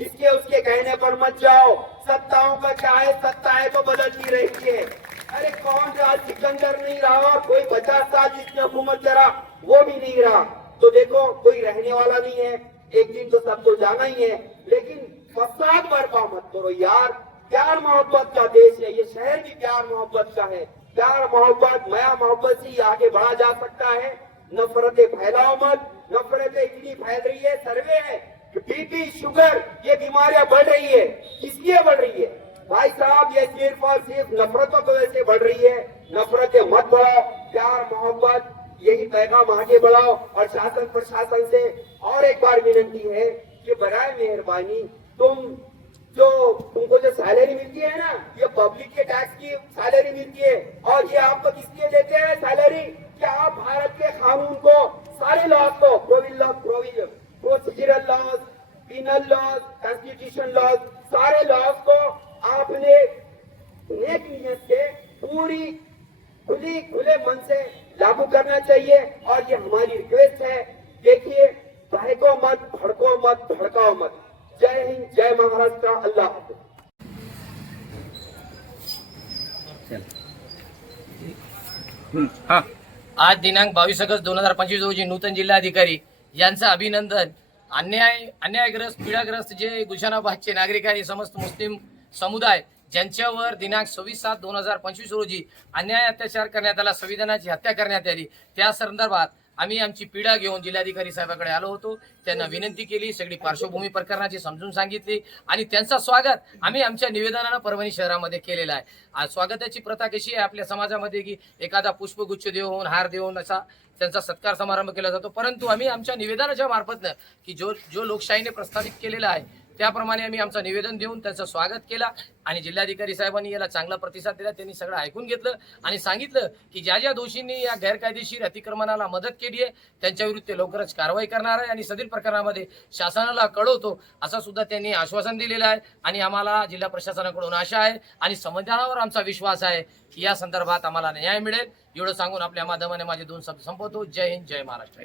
इसके उसके कहने पर मत जाओ। सत्ताओं का क्या है, सत्ताएं तो बदलती रहती है। अरे कौन राज सिकंदर नहीं रहा, कोई 50 साल जिसने हुकूमत करा वो भी नहीं रहा। तो देखो, कोई रहने वाला नहीं है, एक दिन तो सबको जाना ही है। लेकिन फसाद बर्पा मत करो यार। प्यार मोहब्बत का देश है, ये शहर भी प्यार मोहब्बत का है। प्यार मोहब्बत, माया मोहब्बत से आगे बढ़ा जा सकता है। नफरतें फैलाओ मत। नफरतें इतनी फैल रही है, सर्वे है कि बीपी, शुगर, ये बीमारियां बढ़ रही है। किसलिए बढ़ रही है भाई साहब? ये सिर्फ और सिर्फ नफरतों की वजह से बढ़ रही है। नफरतें मत बढ़ाओ, प्यार मोहब्बत, यही पैगाम आगे बढ़ाओ। और शासन प्रशासन से और एक बार विनती है कि बराए मेहरबानी तुमको जो सैलरी मिलती है ना, ये पब्लिक के टैक्स की सैलरी मिलती है। और ये आपको किस लिए देते हैं सैलरी? कि आप भारत के कानून को, सारे लॉज को, procedural laws, penal laws, constitution laws, सारे लॉज को आपने नेक नियत से पूरी खुले मन से लागू करना चाहिए। और ये हमारी रिक्वेस्ट है। देखिए, बहको मत, भड़को मत, भड़काओ मत। जय हिंद, जय महाराष्ट्र, अल्लाह हाफिज। आज दिनांक 22 ऑगस्ट 2025 रोजी नूतन जिल्हाधिकारी यांचं अभिनंदन. अन्यायग्रस्त, पीडाग्रस्त जे गुलशनाबादचे नागरिक आहे, समस्त मुस्लिम समुदाय ज्यांच्यावर दिनांक 26/7/2025 रोजी अन्याय अत्याचार करण्यात आला, संविधानाची हत्या करण्यात आली, त्या संदर्भात आम्ही आमची पीडा घेऊन जिल्हाधिकारी साहेबांकडे आलो होतो. त्यांना विनंती केली, सगळी पार्श्वभूमी प्रकरणाची समजून सांगितली आणि त्यांचं स्वागत आम्ही आमच्या निवेदनानं परभणी शहरामध्ये केलेलं आहे. आज स्वागताची प्रथा कशी आहे आपल्या समाजामध्ये की एखादा पुष्पगुच्छ देऊन, हार देऊन असा त्यांचा सत्कार समारंभ केला जातो. परंतु आम्ही आमच्या निवेदनाच्या मार्फतनं की जो लोकशाहीने प्रस्तावित केलेला आहे त्याप्रमाणे आम्ही आमचं निवेदन देऊन त्याचं स्वागत केला आणि जिल्हाधिकारी साहेबांनी याला चांगला प्रतिसाद दिला. त्यांनी सगळं ऐकून घेतलं आणि सांगितलं की ज्या दोषींनी या गैरकायदेशीर अतिक्रमणाला मदत केली आहे त्यांच्याविरुद्ध ते लवकरच कारवाई करणार आहे आणि सदरील प्रकरणामध्ये शासनाला कळवतो असं सुद्धा त्यांनी आश्वासन दिलेलं आहे. आणि आम्हाला जिल्हा प्रशासनाकडून आशा आहे आणि संविधानावर आमचा विश्वास आहे की या संदर्भात आम्हाला न्याय मिळेल. एवढं सांगून आपल्या माध्यमाने माझे 2 शब्द संपवतो. जय हिंद, जय महाराष्ट्र.